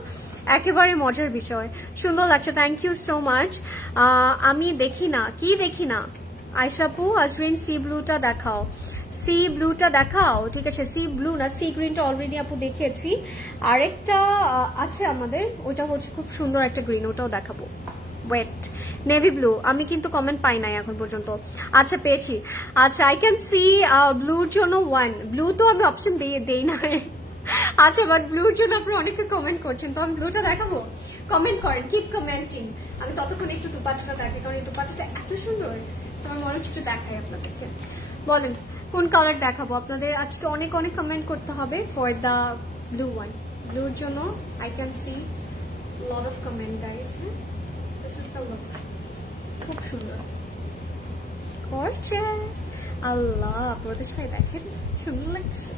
একেবারে মজার বিষয়, সুন্দর লাগছে, থ্যাংক ইউ সো মাচ। আমি দেখি না আয়শাপু, আজরিন সি ব্লুটা দেখাও, সি ব্লুটা দেখাও, ঠিক আছে। সি ব্লু না, সি গ্রিনটা অলরেডি আপু দেখিয়েছি, আরেকটা আছে আমাদের, ওটা হচ্ছে খুব সুন্দর একটা গ্রিন, ওটাও দেখাবো। ওয়েট, নেভি ব্লু আমি কিন্তু কমেন্ট পাই নাই এখন পর্যন্ত। আচ্ছা পেয়েছি, আচ্ছা আই ক্যান সি ব্লুর জন্য ওয়ান, ব্লু তো আমি অপশন দেই না। আচ্ছা বাট ব্লুর জন্য আপনি অনেকে কমেন্ট করছেন, তো আমি ব্লুটা দেখাবো, কমেন্ট করেন, কিপ কমেন্টিং। আমি ততক্ষণ একটু দুপাট্টাটা দেখাই, কারণ এই দুপাট্টাটা এত সুন্দর, আমার মনে হচ্ছে একটু দেখাই আপনাদেরকে। বলেন কোন কালার দেখাবো আপনাদের? আজকে অনেক কমেন্ট করতে হবে ফর দ্য ব্লু ওয়ান। ব্লুর জন্য I can see lot of comment guys. This is the look, খুব সুন্দর, গর্জিয়াস। আল্লাহ আপনাদের সবাই দেখেন, সুন্দর লাগছে।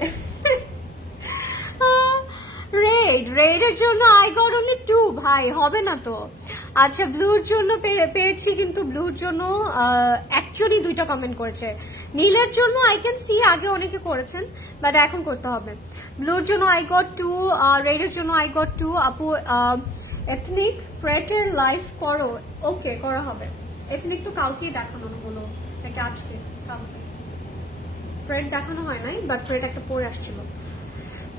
রেডের জন্য আই গট অনলি 2 ভাই, হবে না তো। আচ্ছা ব্লুর জন্য পেয়েছি, কিন্তু ব্লুর জন্য অ্যাকচুয়ালি 2টা কমেন্ট করেছে। নীলের জন্য আই ক্যান সি আগে অনেকে করেছেন, বাট এখন করতে হবে। ব্লুর জন্য আই গট 2, রেডের জন্য আই গট 2। আপু এথনিক প্রেটের লাইভ করো, ওকে করা হবে। এথনিক তো কালকেই দেখানো হলো, নাকি আজকে? কালকে প্রেট দেখানো হয় নাই, বাট প্রেট একটা পরে আসছিল।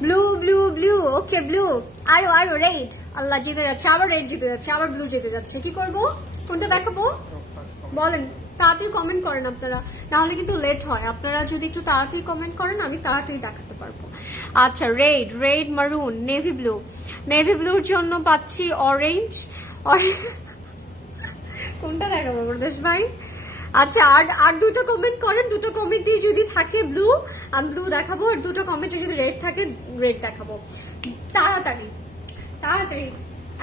ব্লু, ওকে ব্লু, আরো রেড। আল্লাহ জিতে যাচ্ছে, আবার রেড জিতে যাচ্ছে, আবার ব্লু জিতে যাচ্ছে, কি করবো? কোনটা দেখাবো বলেন? তাড়াতাড়ি কমেন্ট করেন আপনারা, নাহলে কিন্তু লেট হয়। আপনারা যদি একটু তাড়াতাড়ি কমেন্ট করেন আমি তাড়াতাড়ি দেখাতে পারবো। আচ্ছা, রেড, মারুন, নেভি ব্লু। নেভি ব্লুর জন্য পাচ্ছি অরেঞ্জ। কোনটা দেখাবো প্রদেশ ভাই? আচ্ছা, আর দুটো কমেন্ট করেন, দুটো কমেন্টে যদি থাকে ব্লু আমি ব্লু দেখাবো, আর দুটো কমেন্টে যদি রেড থাকে রেড দেখাবো। তাড়াতাড়ি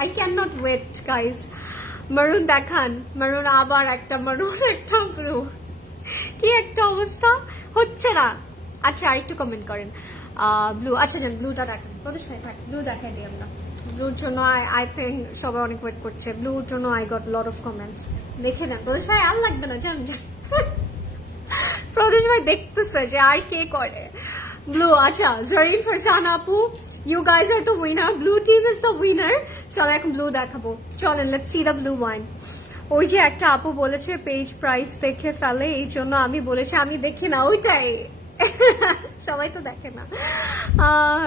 I can not wait guys. Maroon দেখান, মারুন, আবার একটা মারুন, একটা ব্লু, কি একটা অবস্থা, হচ্ছে না। আচ্ছা, আরেকটু কমেন্ট করেন ব্লু। আচ্ছা যান, ব্লুটা দেখান প্রদেশ ভাই, থাক ব্লু দেখাই দিই আমরা। ব্লুর জন্য আই থিঙ্ক সবাই অনেক ওয়েট করছে। ব্লুর জন্য I got lot of comments. দেখে নেন প্রদেশ ভাই, আর লাগবে না, যান। প্রদেশ ভাই দেখতেছে যে আর কে করে। ব্লু। আচ্ছা, জরিন, ফারজান আপু, you guys are the winner. Blue team is the winner. চলো এখন ব্লু দেখাবো, চলেন let's see the blue one. ওই যে একটা আপু বলেছে পেজ প্রাইস দেখে ফেলে, এই জন্য আমি বলেছি আমি দেখি না, ওইটাই। সবাই তো দেখে না।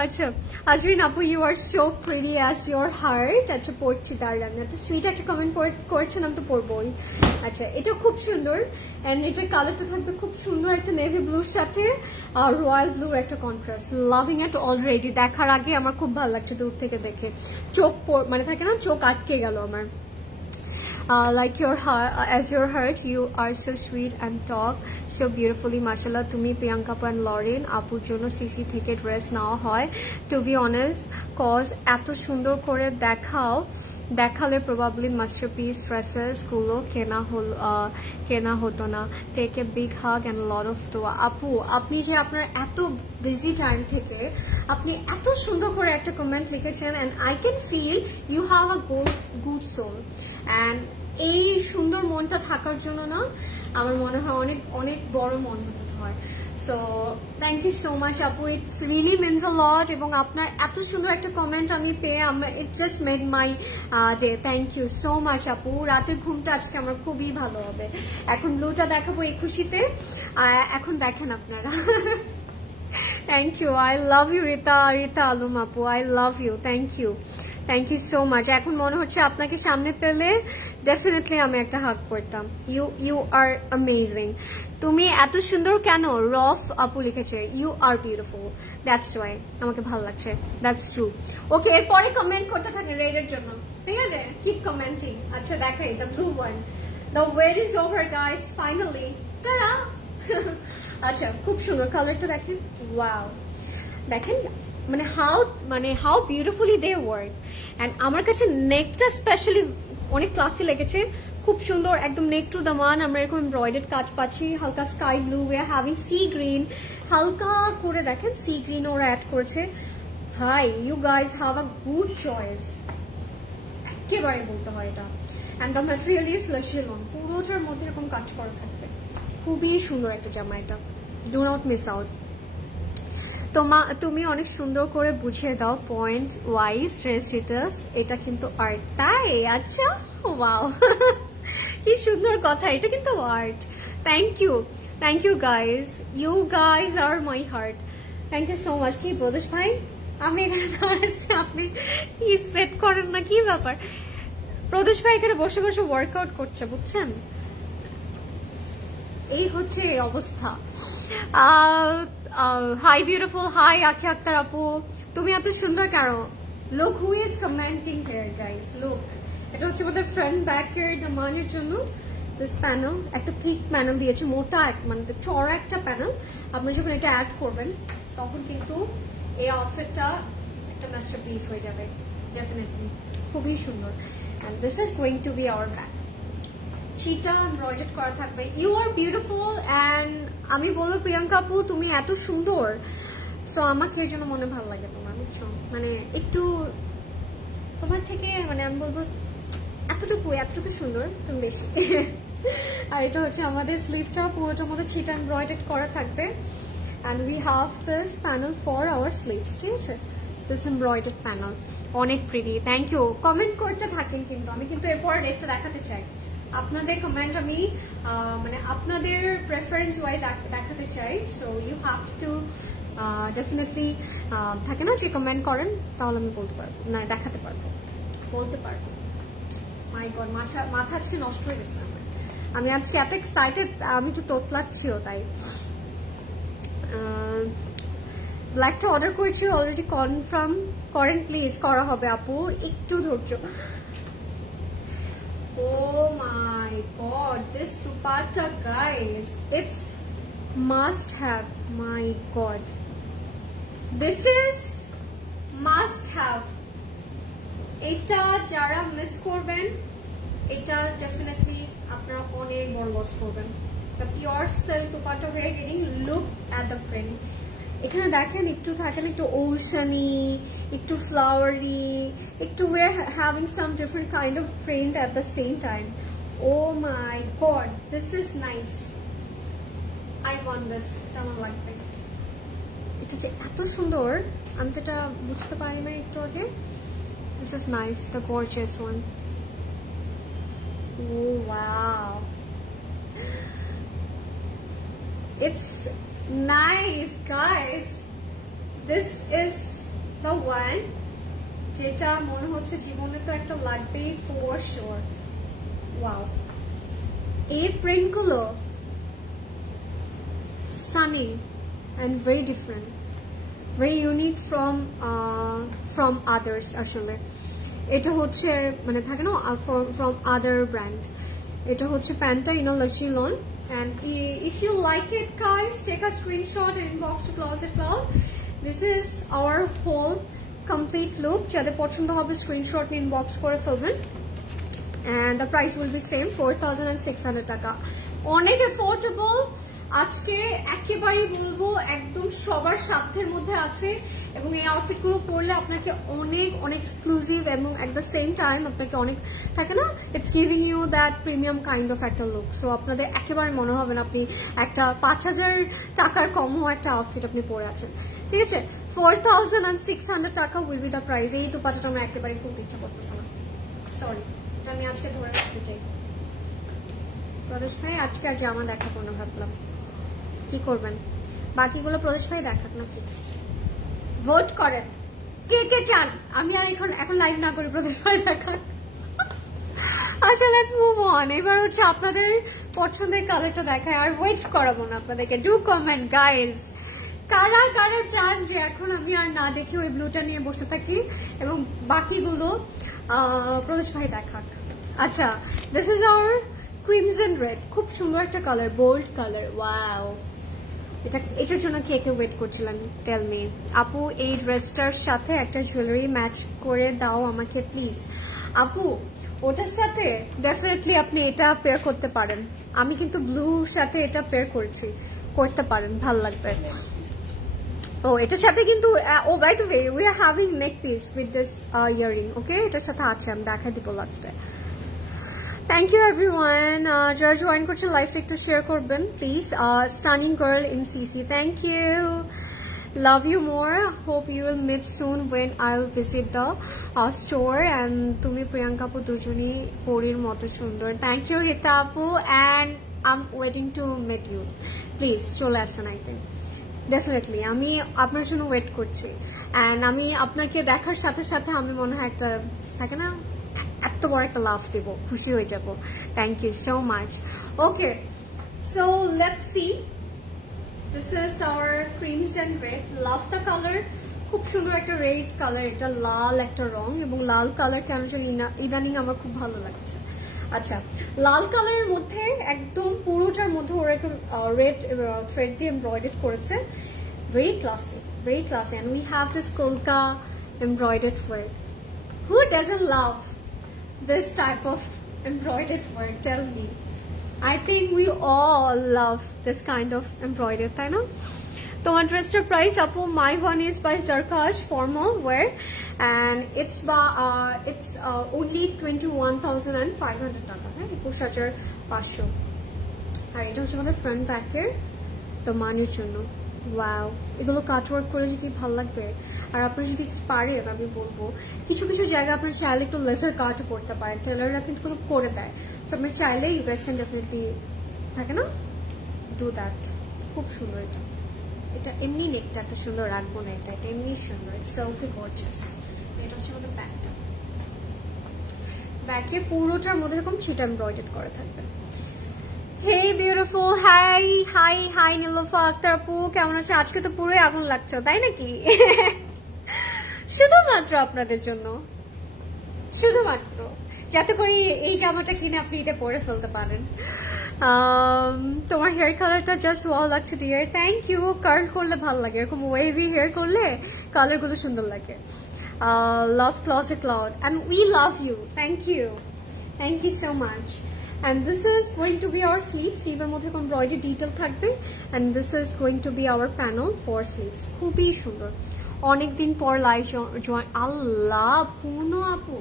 আচ্ছা, আজরিন আপু, you are so pretty as your heart. আচ্ছা, পড়ছি, দাঁড়ান, এত সুইট একটা কমেন্ট করছেন, আমি তো পড়বোই। আচ্ছা, এটা খুব সুন্দর, এন্ড এটার কালারটা থাকবে খুব সুন্দর, একটা নেভি ব্লুর সাথে রয়্যাল ব্লুর একটা কন্ট্রাস্ট। লাভিং ইট অলরেডি। দেখার আগে আমার খুব ভালো লাগছে, দূর থেকে দেখে চোখ মানে থাকে না, চোখ আটকে গেল আমার। Like your heart, as your heart, you are so sweet and talk so beautifully, mashallah. Tumi, Priyanka and Lauren আপুর জন্য সিসি থেকে ড্রেস নেওয়া হয়। To be honest, cause এত সুন্দর করে দেখালে probably masterpiece dresses গুলো কেনা হতো না। Take a big hug and a lot of dua. আপু, আপনি যে আপনার এত বিজি টাইম থেকে আপনি এত সুন্দর করে একটা কমেন্ট লিখেছেন, and I can feel you have a good soul. And এই সুন্দর মনটা থাকার জন্য না আমার মনে হয় অনেক অনেক বড় মন হতে হয়। So thank you so much আপু, it's really means a lot. এবং আপনার এত সুন্দর একটা কমেন্ট আমি পেয়ে it just made my day. Thank you so much আপু, রাতের ঘুমটা আজকে আমার খুবই ভালো হবে। এখন ব্লুটা দেখাবো এই খুশিতে, এখন দেখেন আপনারা। Thank you, I love you Rita Alam আপু, I love you, thank you so much. এখন মনে হচ্ছে আপনাকে সামনে পেলে ডেফিনেটলি আমি একটা হাগ করতাম। You are amazing. তুমি এত সুন্দর কেন? রফ আপু লিখেছে, you are beautiful, that's why আমাকে ভালো লাগছে, দ্যাটস ট্রু। ওকে, এরপরে কমেন্ট করতে থাকেন রেডের জন্য, ঠিক আছে? Keep commenting. আচ্ছা, দেখাই the blue one. The wait is over guys, finally. তারা আচ্ছা, খুব সুন্দর কালারটা দেখেন, ওয়াও, দেখেন মানে how beautifully they work. And আমার কাছে নেকটা স্পেশালি অনেক ক্লাসি লেগেছে, খুব সুন্দর, একদম নেক টু দ্য মান। আমরা এরকম এমব্রয়ডার্ড কাজ পাচ্ছি, হালকা sky blue, we are having sea green, হালকা করে দেখেন সি গ্রিন ওরা অ্যাড করেছে। Hi, you guys have a good choice, একেবারে বলতে হয় এটা। And the material is luxury, পুরোটার মধ্যে এরকম কাজ করা থাকবে, খুবই সুন্দর একটা জামা এটা, ডু নট মিস আউট। তুমি অনেক সুন্দর করে বুঝিয়ে দাও পয়েন্ট ওয়াইজ ড্রেস ডিটেলস, এটা কিন্তু আর্ট, তাই? আচ্ছা, ওয়াও, কি সুন্দর কথা, এটা কিন্তু art. Thank you guys, you guys are my heart, thank you so much. কি প্রদেশ ভাই, আমি এখানে দাঁড়াচ্ছি, আপনি কি সেট করেন না, কি ব্যাপার? প্রদেশ ভাই এখানে বসে বসে ওয়ার্কআউট করছে, বুঝছেন? এই হচ্ছে এই অবস্থা। হাই বিউটিফুল, হাই আখি আক্তার আপু, তুমি এত সুন্দর কেন? Look who is commenting here guys, look. এটা হচ্ছে আমাদের ফ্রন্ট ব্যাক এর মানের জন্য দিস প্যানেল, একটা থিক প্যানেল দিয়েছে, মোটা মানে চড়া একটা প্যানেল। আপনি যখন এটা অ্যাড করবেন তখন কিন্তু এই আউটফিটটা একটা মাস্টারপিস হয়ে যাবে, ডেফিনেটলি খুবই সুন্দর। And this is going to be our back, চিটা এমব্রয়ডার্ড করা থাকবে। You are beautiful. এন্ড আমি বলবো প্রিয়াঙ্কা আপু তুমি এত সুন্দর, সো আমাকে এর জন্য মনে ভালো লাগে তোমার, বুঝছো? মানে একটু তোমার থেকে মানে আমি বলবো এতটুকু সুন্দর তুমি বেশি। আর এটা হচ্ছে আমাদের স্লিভটা, পুরোটার মধ্যে চিটা এমব্রয়ডার্ড করা থাকবে। And we have this panel for our sleeves, ঠিক আছে? দিস এমব্রয়ডার্ড প্যানেল, অনেক প্রিটি। থ্যাংক ইউ, কমেন্ট করতে থাকেন কিন্তু, আমি কিন্তু এরপর রেটটা দেখাতে চাই। আপনাদের কমেন্ট আমি মানে আপনাদের প্রেফারেন্স ওয়াইজ দেখাতে চাই। So you have to definitely থাকে না যে কমেন্ট করেন, তাহলে আমি বলতে পারবো না, দেখাতে পারবো, বলতে পারবো। মাই গড, মাথা আজকে নষ্ট হয়ে গেছে আমার। আমি আজকে এত এক্সাইটেড, আমি একটু তোতলাচ্ছিও তাই। ব্ল্যাকটা অর্ডার করেছি অলরেডি, কনফার্ম করেন প্লিজ। করা হবে আপু, একটু ধৈর্য। Oh my god, this dupatta guys, it's must have. My god, this is must have. এটা যারা মিস করবেন এটা ডেফিনেটলি আপনারা অনেক বড় লস করবেন। The pure silk dupatta we are getting, look at the print. এখানে দেখেন একটু থাকেন একটু ওশানি, একটু ফ্লাওয়ারি, একটু we are having some different kind of print at the same time. Oh my god, this is nice. I want this. এটা আমার লাগবে। এটা যে এত সুন্দর আমি তো এটা বুঝতে পারি না একটু আগে। This is nice, the gorgeous one. Oh wow, it's nice guys. This is the one যেটা মনে হচ্ছে জীবনে তো একটা লাগবেই for sure. Wow, এই প্রিন্ট গুলো stunning and very different, very unique from others আসলে। এটা হচ্ছে মানে থাকে না from other brand। এটা হচ্ছে প্যান্টটা ইনো লাক্সি loan, and if you like it guys, take a screenshot and inbox to Closet Cloud. This is our whole complete look. যাদের পছন্দ হবে স্ক্রিনশট নিয়ে ইনবক্স করে ফেলবেন, and the price will be same 4600 টাকা। অনেক অ্যাফোর্ডেবল। আজকে একেবারেই বলবো একদম সবার সাধ্যের মধ্যে আছে, এবং এই আউটফিটগুলো পরলে আপনাকে অনেক অনেক এক্সক্লুসিভ এবং এট দ্য সেম টাইম আপনাকে অনেক থাকে না, it's giving you that premium kind of একটা লুক। সো আপনাদের একেবারে মনে হবে না আপনি একটা 5000 টাকার কমও একটা আউটফিট আপনি পরে আছেন। ঠিক আছে, 4600 taka will be the price. এই দুপাটাটা আমার একেবারে খুব ইচ্ছা করতেছে না, সরি, এটা আমি আজকে ধরে রাখতে চাই। প্রদেশ ভাই আজকে আর জামা দেখাবো না, ভাবলাম কি করবেন, বাকিগুলো প্রদেশ ভাই দেখাক নাকি। ভোট করেন কে কে চান আমি আর এখন লাইভ না করি, প্রদেশ ভাই দেখাক। আচ্ছা লেটস মুভ অন। এবার হচ্ছে আপনাদের পছন্দের কালারটা দেখায়, আর ওয়েট করাবো না আপনাদেরকে। ডু কমেন্ট গাইজ, কারা কারা চান যে এখন আমি আর না দেখে ওই ব্লুটা নিয়ে বসে থাকি এবং বাকিগুলো প্রদেশ ভাই দেখাক। আচ্ছা, this is our crimson red, খুব সুন্দর একটা কালার, বোল্ড কালার। ওয়াও, এটার জন্য কে কে ওয়েট করছিলেন টেল মি। আপু এই ড্রেসটার সাথে একটা জুয়েলারি ম্যাচ করে দাও আমাকে প্লিজ। আপু ওটার সাথে ডেফিনেটলি আপনি এটা পেয়ার করতে পারেন, আমি কিন্তু ব্লুর সাথে এটা পেয়ার করতে পারেন, ভাল লাগবে। ও এটার সাথে কিন্তু ও by the way we are having neck piece with this earring. Okay, এটার সাথে আছে, আমি দেখা দিব লাস্টে। Thank you everyone. যারা জয়েন করছেন লাইভটা একটু শেয়ার করবেন please. Stunning girl in CC, thank you, love you more, hope you will meet soon when I will visit the store. And তুমি প্রিয়াঙ্কা আপু দুজনই পরীর মতো সুন্দর। থ্যাংক ইউ রিতা আপু, and I am waiting to meet you. Please চলে আসেন, I think definitely আমি আপনার জন্য ওয়েট করছি। অ্যান্ড আমি আপনাকে দেখার সাথে সাথে আমি মনে হয় একটা থাকে না এত বড় একটা লাভ দেব, খুশি হয়ে যাব। Thank you so much. Okay, so let's see, this is our crimson red. Love the colour, খুব সুন্দর একটা রেড কালার, এটা লাল একটা রং, এবং লাল কালার কেন জানি ইদানিং আমার খুব ভালো লাগছে। আচ্ছা, লাল কালারের মধ্যে একদম পুরোটার মধ্যে ওরা একটু রেড থ্রেড দিয়ে এমব্রয়ডারি করেছে, very classy, and we have this kolka embroidered work. Who doesn't love this type of embroidered work? Tell me. I think we all love this kind of embroidered, তাই না? তোমার ড্রেসটার price আপু, my one is by Zarkash formal wear, and it's only 21,500 টাকা, হ্যাঁ, 21,500। আর এটা হচ্ছে আমাদের ফ্রন্ট ব্যাকের তো মানির জন্য। ওয়াও, এগুলো কাটওয়ার্ক করে যদি ভালো লাগবে। আর আপনি যদি পারেন, আমি বলবো কিছু কিছু জায়গায় আপনার চাইলে একটু লেজার কাটও করতে পারেন, টেলাররা কিন্তু করে দেয়। সো আপনার চাইলে ইউ গাইস ক্যান ডেফিনেটলি থাকে না ডু দ্যাট। খুব সুন্দর এটা, এটা এমনি নেকটা এত সুন্দর রাখবো না, এটা এমনি সুন্দর, সেলফি গর্জিয়াস। এটা হচ্ছে আমাদের ব্যাকটা, ব্যাকে পুরোটার মধ্যে এরকম ছিটা এমব্রয়ডারি করা থাকবে। Hey beautiful, hi Nilufa Akter আপু, কেমন আছে? আজকে তো পুরোই আগুন লাগছে, তাই নাকি? শুধুমাত্র আপনাদের জন্য, শুধুমাত্র যাতে করে এই জামাটা কিনে আপনি এটা পরে ফেলতে পারেন। তোমার হেয়ার কালারটা জাস্ট ওয়াও লাগছে ডিয়ার, থ্যাংক ইউ। কার্ল করলে ভালো লাগে, এরকম ওয়েভি হেয়ার করলে কালারগুলো সুন্দর লাগে। Love Closet Cloud and we love you, thank you so much. And this is going to be our sleeves, sleeveর মধ্যে কোন embroidery detail থাকবে, and this is going to be our panel for sleeves, খুবই সুন্দর। অনেকদিন পর live join, আল্লাহ পূর্ণ আপু,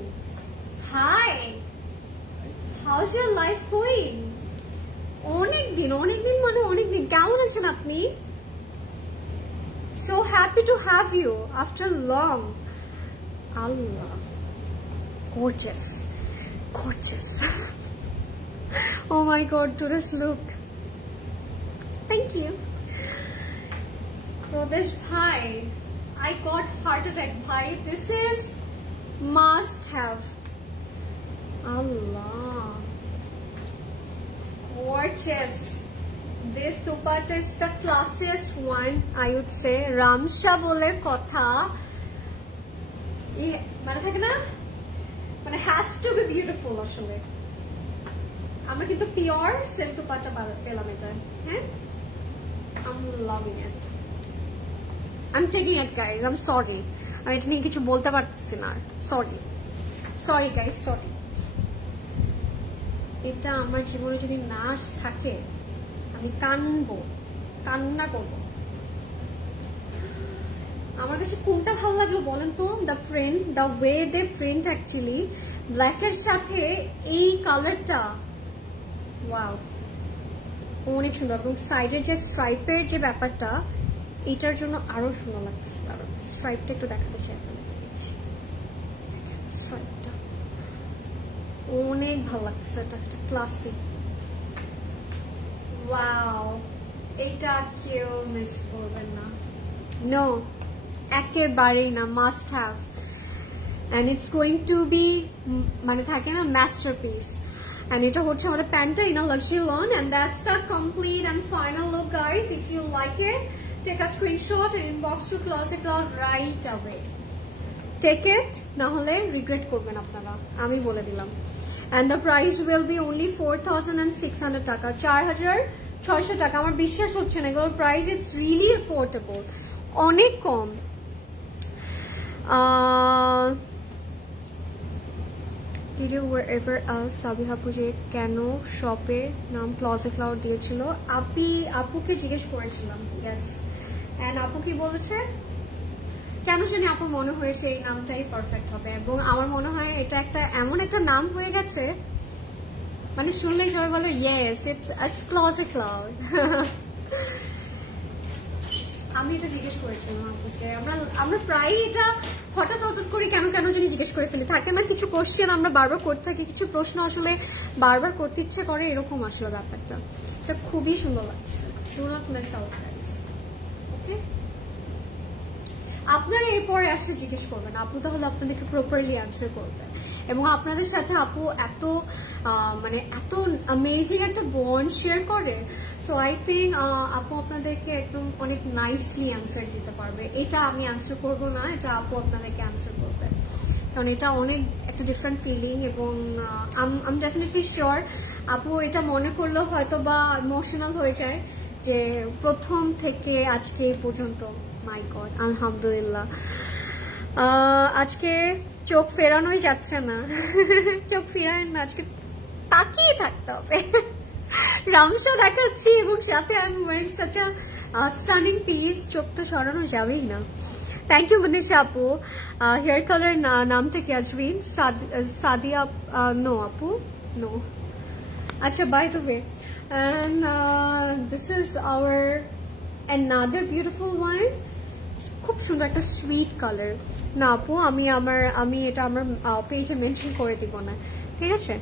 high, how's your life going? অনেকদিন মানে অনেকদিন, কেমন আছেন আপনি? So happy to have you after long. Allah, gorgeous. Oh my god, to this look. Thank you. Pradesh bhai, I got heart attack bhai. This is must have. Allah, gorgeous. This dupatta is the classiest one, I would say. Ramsha bole kotha. মানে থাকে না, মানে has to be beautiful আসলে। আমরা কিন্তু pure silk dupatta পেলাম এটা, হ্যাঁ? I'm loving it. I'm taking it guys, I'm sorry, আমি এটা নিয়ে কিছু বলতে পারতেছি না, sorry guys, sorry। এটা আমার জীবনে যদি নাশ থাকে আমি কান্না করবো। আমার কাছে কোনটা ভালো লাগলো বলেন তো? The way they print actually ব্ল্যাকের সাথে এই কালারটা, ওয়াও, অনেক সুন্দর। এবং সাইডের যে স্ট্রাইপের যে ব্যাপারটা, এটার জন্য আরো সুন্দর লাগছে। কারণ স্ট্রাইপটা একটু দেখাতে চাই, স্ট্রাইপটা অনেক ভালো লাগছে, এটা একটা ক্লাসিক। ওয়াও, এটা কেউ মিস করবেন না, নো, একেবারেই না, must have. and it's going to be মানে থাকে না masterpiece, and এটা হচ্ছে আমাদের প্যান্টটা in a luxury lawn, and that's the complete and final look guys. If you like it, take a screenshot and inbox to Closet Cloud right away. Take it, না হলে regret করবেন আপনারা, আমি বলে দিলাম। and the price will be only 4,600 টাকা, 4,600 টাকা। আমার বিশ্বাস হচ্ছে না এগুলোর প্রাইস, it's really affordable, অনেক কম। did you wear ever else Sabiha পুজে কেন শপে নাম ক্লজেট ক্লাউড দিয়েছিল? আপুকে জিজ্ঞেস করেছিলাম, ইয়েস, এন্ড আপু কি বলেছে, কেন জানি আপুর মনে হয়েছে এই নামটাই পারফেক্ট হবে, এবং আমার মনে হয় এটা একটা এমন একটা নাম হয়ে গেছে মানে শুনলেই সবাই বলে ইয়েস, ইটস ক্লজেট ক্লাউড। আমি এটা জিজ্ঞেস করেছিলাম আপুকে, আমরা প্রায় এটা হঠাৎ করে কেন জানি জিজ্ঞেস করে ফেলি, থাকে না কিছু কোশ্চেন আমরা বারবার করতে থাকি, কিছু প্রশ্ন আসলে বারবার করতে ইচ্ছে করে, এরকম আসলে ব্যাপারটা। এটা খুবই সুন্দর লাগছে, do not miss out guys, okay? আপনারা এরপরে আসে জিজ্ঞেস করবেন, আপু তাহলে আপনাদেরকে প্রপারলি অ্যান্সার করবে। এবং আপনাদের সাথে আপু এত মানে এত অ্যামেজিং একটা বন্ড শেয়ার করে, সো আই থিঙ্ক আপু আপনাদেরকে একদম অনেক নাইসলি অ্যান্সার দিতে পারবে। এটা আমি অ্যান্সার করবো না, এটা আপু আপনাদেরকে অ্যান্সার করবে, কারণ এটা অনেক একটা ডিফারেন্ট ফিলিং। এবং আই এম ডেফিনেটলি শিওর আপু এটা মনে করলেও হয়তো বা ইমোশনাল হয়ে যায় যে প্রথম থেকে আজকে পর্যন্ত। মাই গড, আলহামদুলিল্লাহ। আজকে চোখ ফেরানোই যাচ্ছে না, চোখ ফেরান না, আজকে তাকিয়ে থাকতে হবে। রামসা দেখাচ্ছি এবং সাথে I am wearing such a stunning piece, চোখ তো সরানো যাবেই না। থ্যাংক ইউ মনীষা আপু। হেয়ার কালার নামটা কি আজরিন? সাদিয়া? নো আপু, নো। আচ্ছা, by the way, and this is our another beautiful one, খুব সুন্দর একটা সুইট কালার। না আপু, আমি এটা আমার পেজে মেনশন করে দিব না, ঠিক আছে?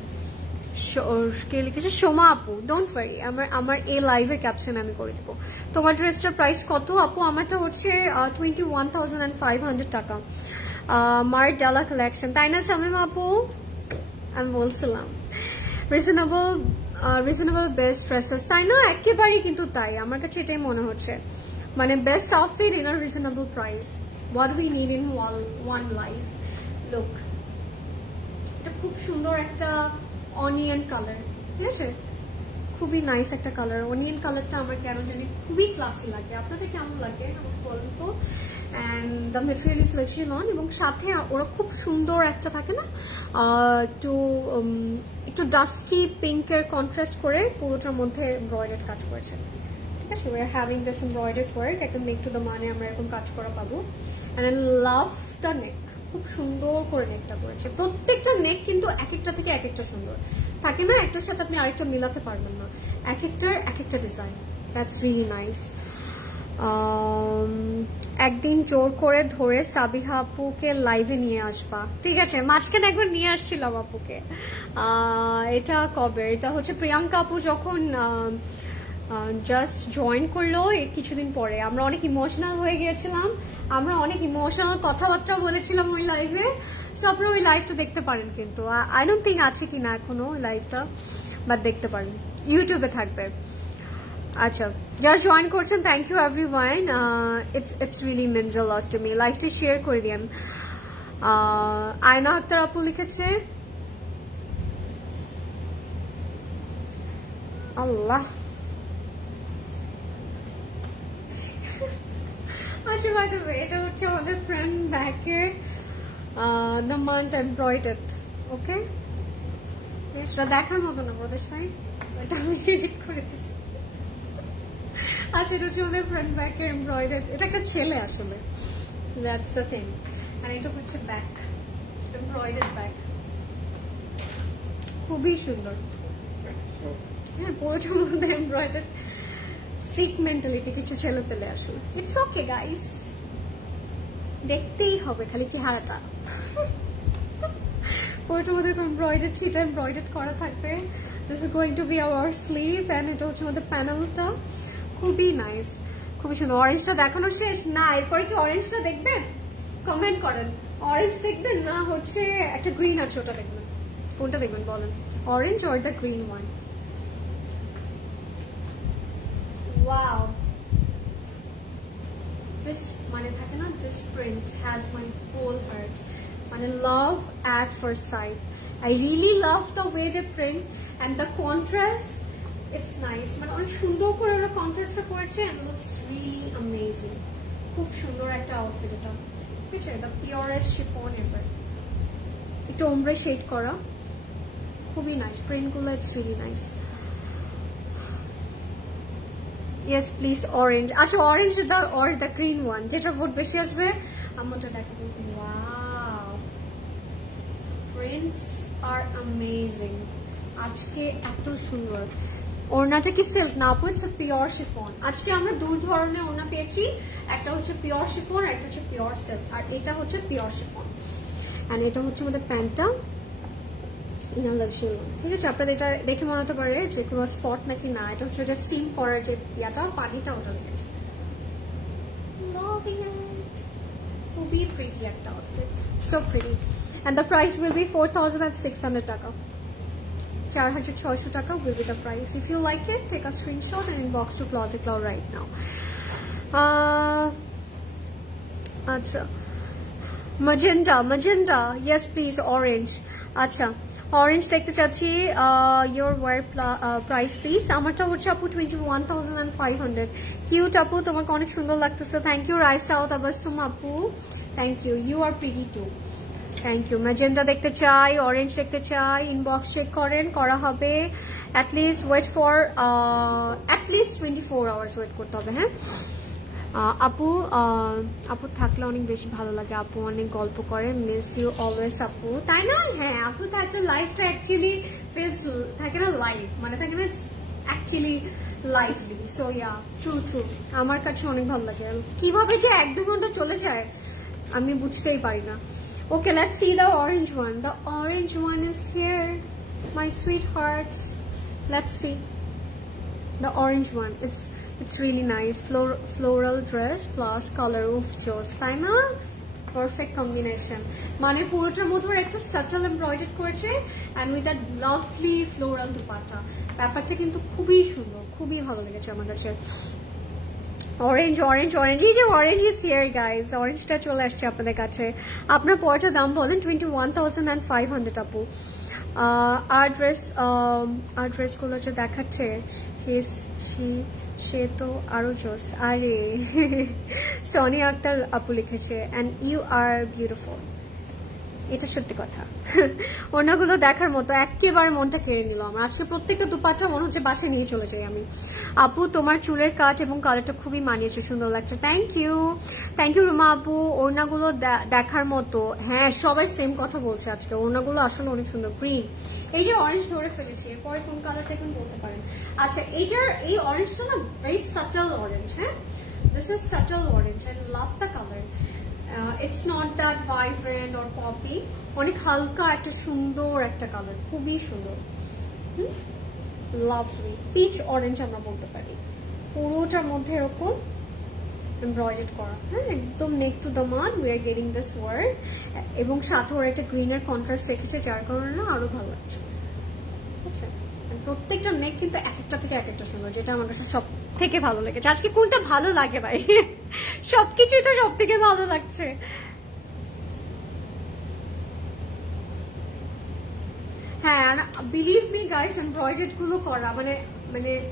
কে লিখেছে? সোমা আপু, ডোন্ট ওয়ারি, আমার এই লাইভের ক্যাপশন আমি করে দিব। তোমার ড্রেসটার প্রাইস কত আপু? আমারটা হচ্ছে 21,500 টাকা, মার ডালা কালেকশন, তাই না শামিমা আপু? আমি বলছিলাম রিজনেবল রিজনেবল বেস্ট ড্রেসেস, তাই না? একেবারেই কিন্তু তাই, আমার কাছে এটাই মনে হচ্ছে, মানে best outfit in a reasonable price, what we need in one life. Look, এটা খুব সুন্দর একটা অনিয়ন কালার, ঠিক আছে? খুবই নাইস একটা কালার। অনিয়ন কালারটা আমার কেন জানি খুবই ক্লাসি লাগে। আপনাদের কেমন লাগে আমাকে বলুন তো। And the material is luxury loan, এবং সাথে ওরা খুব সুন্দর একটা থাকে না, একটু ডাস্কি পিঙ্কের কন্ট্রাস্ট করে পুরোটার মধ্যে এমব্রয়ডারি কাজ করেছে, ঠিক আছে? We are having this embroidery work, একদম নেক টু দ্য মানে আমরা এরকম কাজ করা পাবো। অ্যান্ড আই লাভ দ্য নেক, খুব সুন্দর করে নেকটা করেছে। প্রত্যেকটা নেক কিন্তু এক একটা থেকে এক একটা সুন্দর থাকে না, একটার সাথে আপনি আরেকটা মিলাতে পারবেন না, এক একটার এক একটা ডিজাইন। That's really nice. একদিন জোর করে ধরে সাবিহা আপুকে লাইভে নিয়ে আসবা, ঠিক আছে? মাঝখানে একবার নিয়ে আসছিলাম আপুকে, এটা কবে, এটা হচ্ছে প্রিয়াঙ্কা আপু যখন জাস্ট জয়েন করলো কিছুদিন পরে। আমরা অনেক ইমোশনাল হয়ে গিয়েছিলাম, আমরা অনেক ইমোশনাল কথাবার্তা বলেছিলাম ওই লাইভে। সো আপনারা ওই লাইভটা দেখতে পারেন, কিন্তু আই ডোন্ট থিঙ্ক আছে কিনা এখনো ওই লাইভটা, বাট দেখতে পারেন, ইউটিউবে থাকবে। আচ্ছা, যারা জয়েন করছেন thank you everyone, it's really means a lot to me. লাইভটা শেয়ার করে দিন। আয়না আক্তার আপু লিখেছে, আল্লাহ। আচ্ছা, বাই দ্য ওয়ে, এটা হচ্ছে আমাদের ফ্রেন্ড ব্যাকের দ্য মান্থ এমব্রয়ডার্ড, ওকে? সেটা দেখার মতো না প্রদেশ ভাই, এটা আমি ডিলিট করে দিচ্ছি। আচ্ছা, এটা হচ্ছে আমাদের ফ্রন্ট ব্যাকের এমব্রয়ডার্ড, এটা একটা ছেলে আসলে, দ্যাটস দ্য থিং। আর এটা হচ্ছে ব্যাক, এমব্রয়ডার্ড ব্যাক, খুবই সুন্দর। হ্যাঁ, পুরোটার মধ্যে এমব্রয়ডার্ড, সিক মেন্টালিটি কিছু ছেলে পেলে আসলে। ইটস ওকে গাইস, দেখতেই হবে খালি চেহারাটা। পুরোটার মধ্যে এমব্রয়ডার্ড, ছিটা এমব্রয়ডার্ড করা থাকবে। This is going to be our sleeve, and এটা হচ্ছে আমাদের প্যানেলটা, খুবই নাইস, খুবই সুন্দর। অরেঞ্জটা দেখানো শেষ না, এরপরে কি অরেঞ্জটা দেখবেন? কমেন্ট করেন, অরেঞ্জ দেখবেন না হচ্ছে একটা গ্রিন আছে ওটা দেখবেন, কোনটা দেখবেন বলেন? Orange or the green one? Wow, this মানে থাকে না, this prints has my whole heart, মানে love at first sight. I really love the way they print and the contrast. It's nice, মানে অনেক সুন্দর করে ওরা কন্ট্রাস্টটা করেছে and looks really amazing. খুব সুন্দর একটা আউটফিট এটা, ঠিক আছে? the purest chiffon ever, একটু ombre shade করা, খুবই নাইস প্রিন্টগুলো, it's really nice. Yes please, orange. আচ্ছা, orange or the green one, যেটা ভোট বেশি আসবে আমারটা দেখাবো। Wow, prints are amazing. আজকে এত সুন্দর। ওড়নাটা কি সিল্ক না আপু? It's pure chiffon. আজকে আমরা দুই ধরনের ওড়না পেয়েছি, একটা হচ্ছে পিওর শিফন আর একটা হচ্ছে পিওর সিল্ক, আর এটা হচ্ছে পিওর শিফন। এন্ড এটা হচ্ছে আমাদের প্যান্টটা, ইনার লাক্সারি, ঠিক আছে? আপনাদের এটা দেখে মনে হতে পারে যে কোনো স্পট নাকি, না, এটা হচ্ছে যে স্টিম করার যে ইয়াটা, পানিটা ওটা লেগেছে। খুবই প্রিটি একটা outfit, so pretty. And the price will be 4,600 taka. 4,600 taka will be the price. If you like it, take a screenshot and inbox to Closet Cloud right now. Acha. Magenta. Yes, please. Orange. Acha. Orange দেখতে চাচ্ছি, your wear price please. আমারটা হচ্ছে আপু 21,500. Cute আপু, তোমাকে অনেক সুন্দর লাগতেছে। Thank you Raisa Tabassum আপু. Thank you. You are pretty too. Thank you. Magenta দেখতে চাই, অরেঞ্জ দেখতে চাই, ইনবক্স চেক করেন, করা হবে। At least wait for at least 24 hours wait করতে হবে। হ্যাঁ আপু থাকলে অনেক বেশি ভালো লাগে, আপু অনেক গল্প করে, মিস ইউ অলওয়েজ আপু, তাই না? হ্যাঁ, আপু থাকলে লাইফটা অ্যাকচুয়ালি ফিলস থাকে না, লাইফ মানে থাকে না, অ্যাকচুয়ালি লাইফলি। সো ইয়া, ট্রু, আমার কাছে অনেক ভালো লাগে। কিভাবে যে 1-2 ঘন্টা চলে যায় আমি বুঝতেই পারি না। Okay, let's see the orange one. The orange one is here, my sweethearts. Let's see the orange one. It's really nice, floral dress plus color of Joss. তাই না? পারফেক্ট কম্বিনেশন, মানে পুরোটার মধ্যে একটা সাটল এমব্রয়ডারি করেছে and with that lovely floral dupatta. ব্যাপারটা কিন্তু খুবই সুন্দর, খুবই ভালো লেগেছে আমার কাছে। অরেঞ্জ অরেঞ্জ অরেঞ্জ, এই যে অরেঞ্জ ইজ হিয়ার গাইজ, অরেঞ্জটা চলে আসছে আপনাদের কাছে। আপনার পরটার দাম বলেন 21,500 আপু। আর ড্রেসগুলো যে দেখাচ্ছে সে তো আরো জোস। আরে সোনিয়া আক্তার আপু লিখেছে অ্যান্ড ইউ আর বিউটিফুল, এটা সত্যি কথা। ওনাগুলো দেখার মতো, একেবারে মনটা কেড়ে নিল আমার। আজকে প্রত্যেকটা দুপাট্টা মনে হচ্ছে বাসায় নিয়ে চলে যাই আমি। আপু তোমার চুলের কাট এবং কালারটা খুবই মানিয়েছে, সুন্দর লাগছে। থ্যাংক ইউ রুমা আপু। ওড়নাগুলো দেখার মতো। হ্যাঁ, সবাই সেম কথা বলছে আজকে, ওড়নাগুলো আসলে অনেক সুন্দর। গ্রিন, এই যে অরেঞ্জ ধরে ফেলেছি, এরপরে কোন কালারটা এখন বলতে পারেন? আচ্ছা, এই অরেঞ্জটা না ভেরি সাটল অরেঞ্জ। হ্যাঁ, this is subtle orange, I love the colour. It's not that vibrant or poppy, অনেক হালকা একটা সুন্দর একটা কালার, খুবই সুন্দর। লাভলি পিচ অরেঞ্জ আমরা বলতে পারি। পুরোটার মধ্যে এরকম এমব্রয়ডারি করা, হ্যাঁ, একদম neck to the man we are getting this word. এবং সাথে ওর একটা গ্রিনের কন্ট্রাস্ট রেখেছে, যার কারণে না আরো ভালো লাগছে। আচ্ছা, প্রত্যেকটা নেক কিন্তু এক একটা থেকে এক একটা সুন্দর, যেটা আমার কাছে সব থেকে ভালো লেগেছে। আজকে কোনটা ভালো লাগে ভাই? সবকিছুই তো সব থেকে ভালো লাগছে। হ্যাঁ, বিলিভ মি গাইস, এমব্রয়ডারি গুলো করা মানে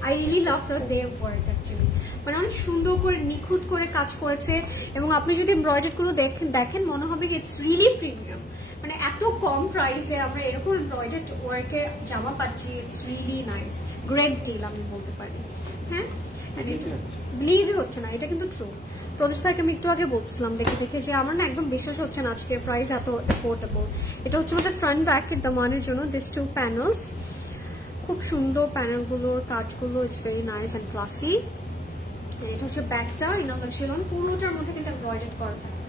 I really love the way of work actually. মানে অনেক সুন্দর করে নিখুঁত করে কাজ করেছে, এবং আপনি যদি এমব্রয়ডারি গুলো দেখেন মনে হবে কি ইটস রিয়েলি প্রিমিয়াম। মানে এত কম প্রাইসে আমরা এরকম এমব্রয়ডারি ওয়ার্কের জামা পাচ্ছি, it's really nice, great deal আমি বলতে পারি। হ্যাঁ, বিলিভই হচ্ছে না, এটা কিন্তু ট্রু। প্রদেশ ভাইকে আমি একটু আগে বলছিলাম দেখে যে আমার না একদম বিশ্বাস হচ্ছে না আজকের প্রাইস এত অ্যাফোর্ডেবল। এটা হচ্ছে আমাদের ফ্রন্ট ব্যাকের দামানের জন্য দিস টু প্যানেলস, খুব সুন্দর প্যানেলগুলোর কাজগুলো, it's very nice and classy. এটা হচ্ছে ব্যাকটা, ইনালন পুরোটার মধ্যে কিন্তু এমব্রয়ডারি করা থাকে,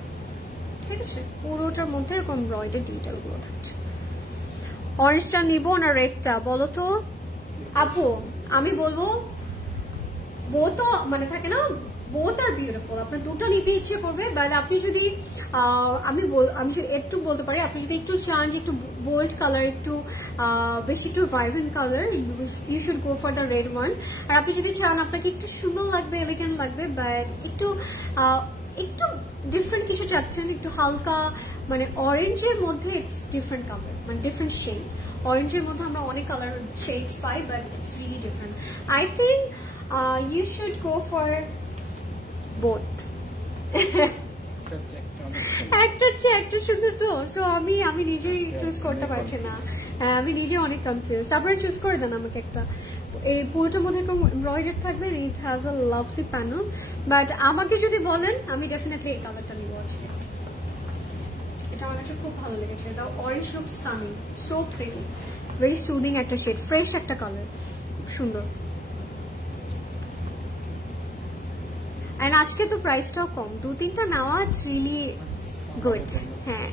ঠিক আছে? পুরোটার মধ্যে এরকম এমব্রয়ডারি ডিটেলগুলো থাকছে। অরেঞ্জটা নিব না রেডটা বলো তো আপু? আমি বলবো বোথ, মানে থাকে না, বোথ আর বিউটিফুল, আপনার দুটো নিতে ইচ্ছে করবে। বাট আপনি যদি আমি একটু বলতে পারি, আপনি যদি একটু চান যে একটু বোল্ড কালার, একটু বেশি একটু vibrant colour, you should go for the red one. আর আপনি যদি চান আপনাকে একটু সুন্দর লাগবে, এলিগেন্ট লাগবে, বাট একটু ডিফারেন্ট কিছু চাচ্ছেন, একটু হালকা, মানে অরেঞ্জের মধ্যে ইটস ডিফারেন্ট কালার, মানে ডিফারেন্ট শেড। অরেঞ্জের মধ্যে আমরা অনেক colour shades pi, but it's really different. I think you should go for both. একটা সুন্দর তো, সো আমি নিজেই চুজ করতে পারছি না। আমি নিজে অনেক কনফিউজ। আপনারা চুজ করে দেন আমাকে একটা। এই পুরোটার মধ্যে এরকম এমব্রয়ডারি থাকবে, it has a lovely panel. But আমাকে যদি বলেন, আমি ডেফিনেটলি এই কালারটা নিব আজকে। এটা আমার কাছে খুব ভালো লেগেছে। The orange look stunning, so pretty, very soothing একটা শেড, ফ্রেশ একটা কালার, খুব সুন্দর। And আজকে তো প্রাইসটাও কম, 2-3টা নেওয়া, ইটস রিয়েলি গুড। হ্যাঁ,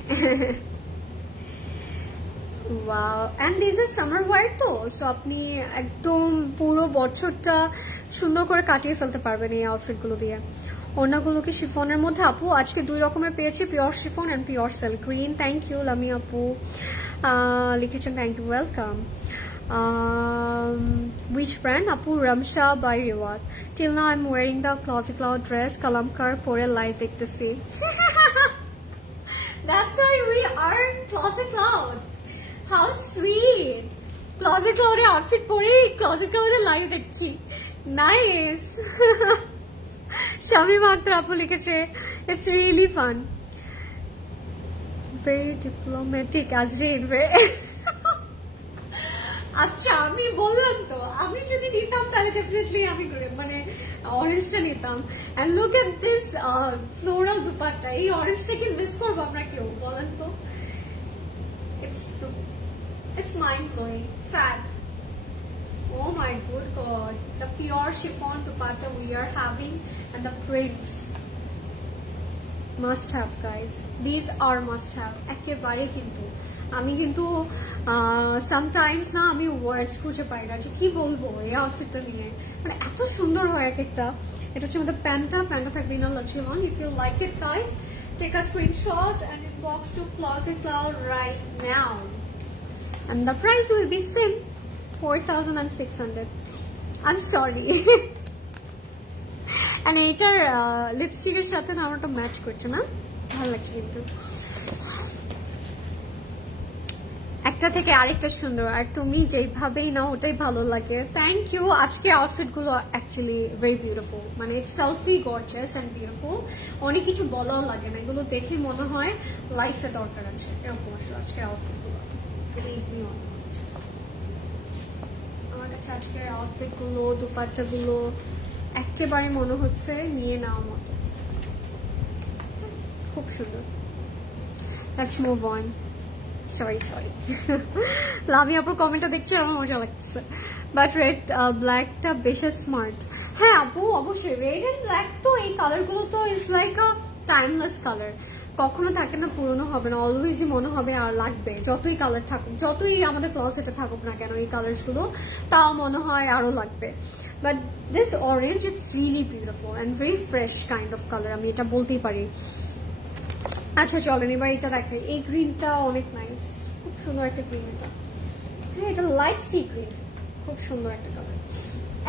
wow. And this is summer wear তো, সো আপনি একদম পুরো বছরটা সুন্দর করে কাটিয়ে ফেলতে পারবেন এই আউটফিট গুলো দিয়ে। ওড়নাগুলোকে শিফনের মধ্যে আপু আজকে 2 রকমের পেয়েছি, pure chiffon and pure silk. Green, thank you Lami আপু লিখেছেন, thank you, welcome. Which brand? Apu Ramsha by Reward. Till now I'm wearing the Classy Cloud dress. Kalamkar pore live dekhte. That's why we are Classy Cloud. How sweet. Classy Cloud e outfit pore Classy Cloud e live dekhchi. Nice. Shami Matra Apu likheche, it's really fun. Very diplomatic as Jane. আচ্ছা, আমি বললাম তো, আমি যদি নিতাম তাহলে definitely আমি মানে অরেঞ্জটা নিতাম। And look at this floral dupatta, এই অরেঞ্জটা কি মিস করবো আমরা কেউ, বলেন তো? It's mind blowing, fat. Oh my good God, the pure chiffon dupatta we are having and the prints, must have guys, these are must have একেবারে। কিন্তু আমি কিন্তু সামটাইমস না, আমি ওয়ার্ডস খুঁজে পাই না যে কি বলবো এই আউটফিটটা নিয়ে, মানে এত সুন্দর হয় এক একটা। এটা হচ্ছে আমাদের প্যান্টটা থাকবে ইনার লাচুলন। If you like it guys, take a screenshot and inbox to Closet Cloud right now. And the price will be same, 4,600. I'm sorry. And এটার লিপস্টিকের সাথে না আমারটা ম্যাচ করছে না, ভালো লাগছে কিন্তু একটা থেকে আরেকটা সুন্দর, আর তুমি যেভাবেই নাও ওটাই ভালো লাগে। Thank you. আজকে আউটফিট গুলো অ্যাকচুয়ালি ভেরি বিউটিফুল, মানে সেলফি গর্জিয়াস এন্ড বিউটিফুল, অনেক কিছু বলাও লাগে না, এগুলো দেখে মনে হয় লাইফে দরকার আছে এরকম আজকে আউটফিট গুলো। আমার কাছে আজকের আউটফিট গুলো, দুপাট্টা গুলো একেবারে মনে হচ্ছে নিয়ে নেওয়ার মতো, খুব সুন্দর। Let's move on. Sorry. লাভি আপুর কমেন্টটা দেখছি আমার মজা লাগছে, বাট রেড ব্ল্যাকটা বেশি স্মার্ট। হ্যাঁ আপু অবশ্যই, রেড এন্ড ব্ল্যাক তো এই কালার গুলো তো is like a timeless colour, কখনো থাকে না, পুরনো হবে না, অলওয়েজই মনে হবে আর লাগবে, যতই কালার থাকুক, যতই আমাদের ক্লোজেটে থাকুক না কেন এই কালার্স গুলো, তাও মনে হয় আরো লাগবে। But this orange it's really beautiful and very fresh kind of colour, আমি এটা বলতেই পারি। আচ্ছা চলেন এবার এটা দেখাই, এই গ্রিনটা অনেক নাইস, খুব সুন্দর একটা গ্রিন। এটা হ্যাঁ এটা লাইট সি গ্রিন, খুব সুন্দর একটা কালার।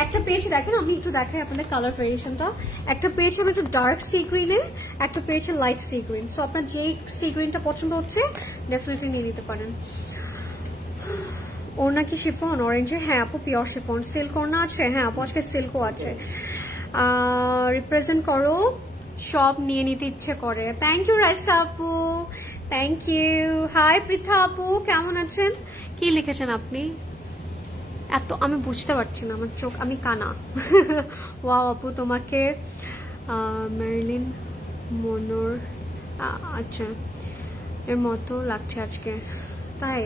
একটা পেয়েছি দেখেন, আমি একটু দেখাই আপনাদের কালার ভেরিয়েশনটা। একটা পেয়েছি আমি একটু ডার্ক সি গ্রিনে, একটা পেয়েছি লাইট সি গ্রিন। সো আপনার যে সি গ্রিনটা পছন্দ হচ্ছে ডেফিনেটলি নিয়ে নিতে পারেন। ওর নাকি শিফন অরেঞ্জের? হ্যাঁ আপু পিওর শিফন। সিল্ক ওড়না আছে? হ্যাঁ আপু আজকে সিল্কও আছে। রিপ্রেজেন্ট করো, সব নিয়ে নিতে ইচ্ছে করে। থ্যাংক ইউ রাইসা আপু, থ্যাংক ইউ। হাই পৃথা আপু, কেমন আছেন? কি লিখেছেন আপনি? এত আমি বুঝতে পারছি না, আমার চোখ, আমি কানা। ওয়াও আপু তোমাকে মেরিলিন মনোর আচ্ছা এর মতো লাগছে আজকে, তাই?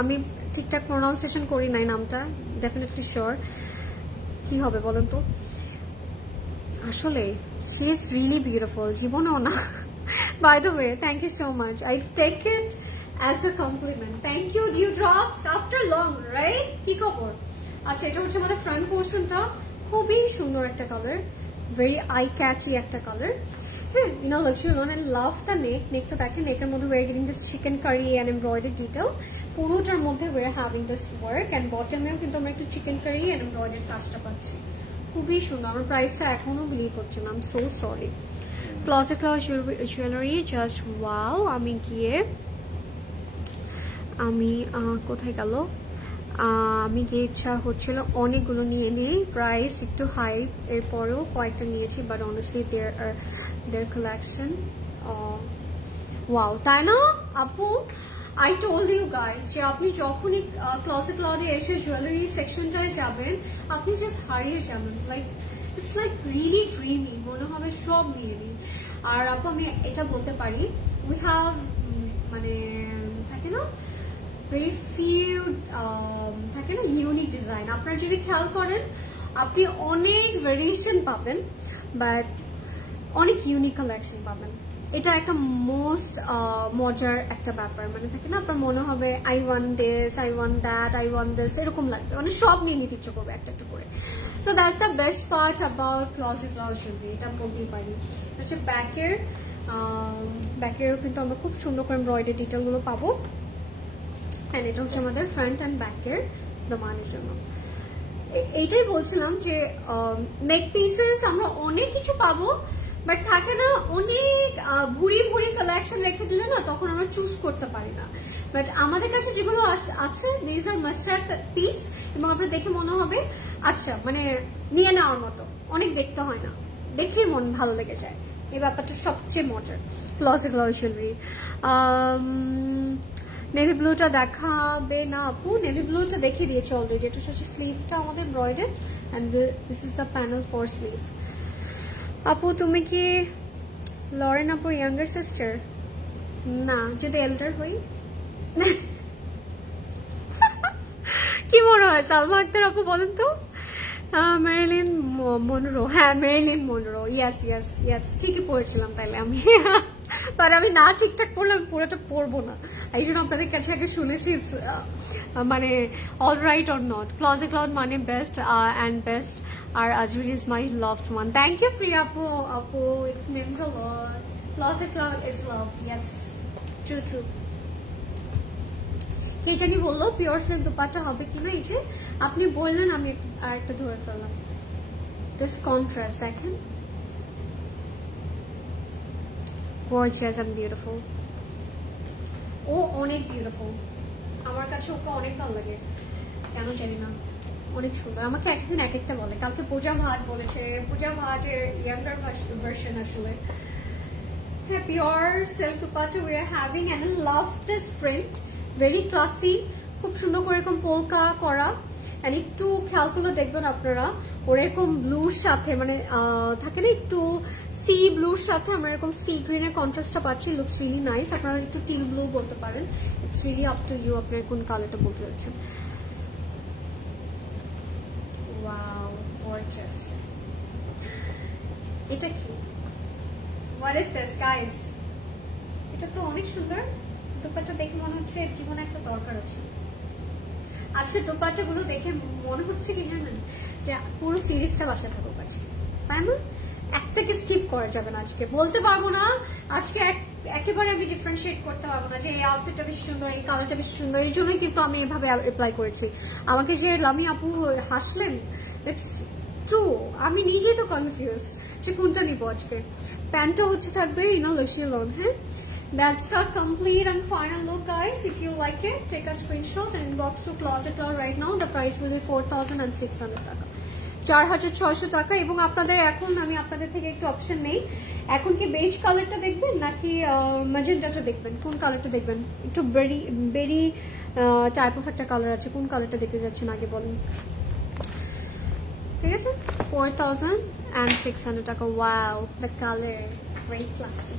আমি ঠিকঠাক প্রোনাউন্সিয়েশন করি নাই নামটা, ডেফিনেটলি শিওর। কি হবে বলেন তো? আসলে she is really beautiful, জীবনেও না। By the way, thank you so much. I take it as a compliment. Thank you Dewdrops, after long, right? কি খবর? আচ্ছা এটা হচ্ছে আমাদের ফ্রন্ট পোর্শনটা, খুবই সুন্দর একটা কালার, ভেরি আই ক্যাচি একটা কালার। হ্যাঁ in a luxury lawn, and love the neck. নেকটা দেখেন, নেকের মধ্যে we're getting this chicken curry and embroidered detail, পুরোটার মধ্যে we're having this work, and বটমেও কিন্তু আমরা একটু চিকেন কারি and embroidered কাজটা পাচ্ছি, খুবই সুন্দর। আমার প্রাইসটা এখনো বিলিভ হচ্ছে না, I am so sorry. Closet cloud jewellery just wow. আমি গিয়ে কোথায় গেল, আমি গিয়ে ইচ্ছা হচ্ছিল অনেকগুলো নিয়ে নেই, প্রাইস একটু হাই, এরপরেও কয়েকটা নিয়েছি, but honestly their collection wow, তাই না আপু? I told you guys যে আপনি যখনই ক্লোজেট ক্লাউডে এসে জুয়েলারি সেকশনটায় যাবেন, আপনি জাস্ট হারিয়ে যাবেন, like it's like really dreamy, মনে হবে সব নিয়ে নিই। আর আপু আমি এটা বলতে পারি, উই হ্যাভ মানে থাকে না ভেরি ফিউ থাকে না ইউনিক ডিজাইন, আপনারা যদি খেয়াল করেন আপনি অনেক ভেরিয়েশন পাবেন, বাট অনেক ইউনিক কালেকশন পাবেন। এটা একটা মোস্ট মজার একটা ব্যাপার, মানে থাকে না আপনার মনে হবে I want this, I want that, I want this, এরকম লাগবে, মানে সব নিয়ে নিতে ইচ্ছে করবে একটা একটা করে। So that's the best part about closet cloud jewellery, এটা বলতেই পারি। হচ্ছে ব্যাকের কিন্তু আমরা খুব সুন্দর করে এমব্রয়ডারি ডিটেল গুলো পাবো, এন্ড এটা হচ্ছে আমাদের ফ্রন্ট অ্যান্ড ব্যাকের দমানের জন্য। এইটাই বলছিলাম যে নেক পিসেস আমরা অনেক কিছু পাবো, বাট থাকে না অনেক ভুরি ভুরি কালেকশন রেখে দিলে না, তখন আমরা চুজ করতে পারি না। বাট আমাদের কাছে যেগুলো আছে দিস আর মাস্টার্ড পিস, এবং আপনার দেখে মনে হবে আচ্ছা মানে নিয়ে নেওয়ার মতো, অনেক দেখতে হয় না, দেখে মন ভালো লেগে যায়, এই ব্যাপারটা সবচেয়ে মজার ক্লোজেট ক্লাউড জুয়েলারি। নেভি ব্লুটা দেখাবে না আপু? নেভি ব্লুটা দেখিয়ে দিয়েছে অলরেডি। এটা হচ্ছে স্লিভটা আমাদের embroidered, and this is the panel for sleeve. আপু তুমি কি লরেন আপুর ইয়াঙ্গার সিস্টার? না, যদি এল্ডার হই। কি মনে হয় সালমা আক্তার আপু বলেন তো? মেরিলিন মনরো, হ্যাঁ Marilyn Munro, yes yes yes, ঠিকই পড়েছিলাম তাইলে আমি। বাট আমি না ঠিকঠাক পড়লে আমি পুরোটা পড়বো না, এই জন্য আপনাদের কাছে আগে শুনেছি মানে all right or not. Closet Cloud মানে বেস্ট অ্যান্ড বেস্ট, আর Azrin is my loved one. Thank you Priya আপু, আপু it means a lot. Closet Cloud is love. Yes, true true. কে জানি বললো পিওর সিল্ক দুপাট্টা হবে কিনা, এই যে আপনি বললেন আমি আরেকটা ধরে ফেললাম। দিস কন্ট্রাস্ট দেখেন, gorgeous and beautiful. ও অনেক বিউটিফুল, আমার কাছে ওকে অনেক ভালো লাগে, কেন জানি না, অনেক সুন্দর। আমাকে একদিন এক একটা বলে, কালকে পূজা ভাট বলেছে, পূজা ভাটের ইয়াঙ্গার ভার্সন আসলে। হ্যাঁ, pure silk dupatta we are having and I love this print, very classy, খুব সুন্দর করে এরকম পোলকা করা। and একটু খেয়াল করলে দেখবেন আপনারা ওর এরকম ব্লুর সাথে, মানে থাকে না একটু সি ব্লুর সাথে আমরা এরকম সি গ্রিনের কন্ট্রাস্টটা পাচ্ছি, লুকস রিয়েলি নাইস। আপনারা একটু টিল ব্লু বলতে পারেন, it's really up to you আপনার কোন কালারটা বলতে যাচ্ছেন। Wow, gorgeous. এটা কি, হোয়াট ইজ দিস গাইস? এটা তো অনেক সুন্দর, দোপাট্টা দেখে মনে হচ্ছে জীবনে একটা দরকার আছে। আজকে দোপাট্টা গুলো দেখে মনে হচ্ছে কি জানেন, যে পুরো সিরিজটা বাসায় থাকুক আজকে, তাই না? একটাকে স্কিপ করা যাবে না আজকে, বলতে পারবো না আজকে একেবারে আমি ডিফারেন্সিয়েট করতে পারবো না যে এই আউটফিটটা বেশি সুন্দর, এই কালারটা বেশি সুন্দর। এই জন্যই কিন্তু আমি এভাবে অ্যাপ্লাই করেছি। আমাকে যে লামি আপু হাসলেন, ইটস ট্রু, আমি নিজেই তো কনফিউজ যে কোনটা নিবো আজকে। প্যান্টটা হচ্ছে থাকবে লক্ষ্মী লোন। হ্যাঁ, that's the complete and final look guys. If you like it, take a screenshot and inbox to Closet Cloud right now. The price will be 4,600 টাকা, 4,600 টাকা। এবং আপনাদের এখন আমি আপনাদের থেকে একটু অপশন নেই, এখন কি বেজ কালারটা দেখবেন নাকি ম্যাজেন্টাটা দেখবেন? কোন কালারটা দেখবেন? একটু বেরি টাইপ অফ একটা কালার আছে, কোন কালারটা দেখতে যাচ্ছেন আগে বলেন। ঠিক আছে, 4,600 টাকা। Wow, the colour very classy,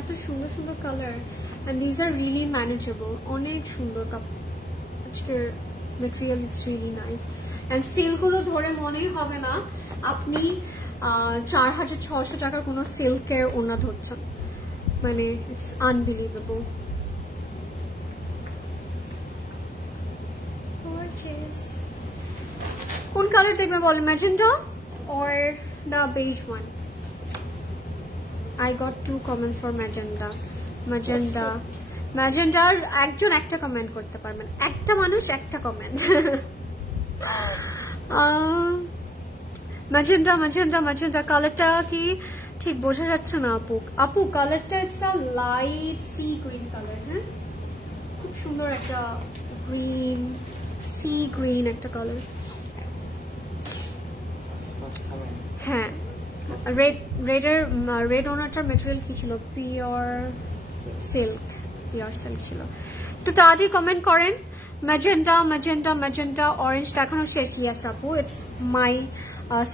এত সুন্দর সুন্দর colour, and these are really manageable, অনেক সুন্দর আজকের material, it's really nice. and silk গুলো ধরে মনেই হবে না আপনি 4,600 টাকার কোনো সিল্কের ওড়না ধরছেন, মানে ইটস আনবিলিভেবল। কোন কালার দেখবে বলেন, magenta or the beige one? I got 2 comments for magenta. Magenta একজন একটা কমেন্ট করতে পারবেন, একটা মানুষ একটা কমেন্ট। magenta কালারটা কি ঠিক বোঝা যাচ্ছে না আপু কালারটা it's a light sea green colour. হ্যাঁ, খুব সুন্দর একটা গ্রিন, সি গ্রিন একটা কালার। হ্যাঁ, রেড ওনারটার মেটেরিয়াল কি ছিল? পিওর সিল্ক ছিল। তো তাড়াতাড়ি কমেন্ট করেন, ম্যাজেন্টা অরেঞ্জটা এখনো শেষ। ইয়াস আপু, it's my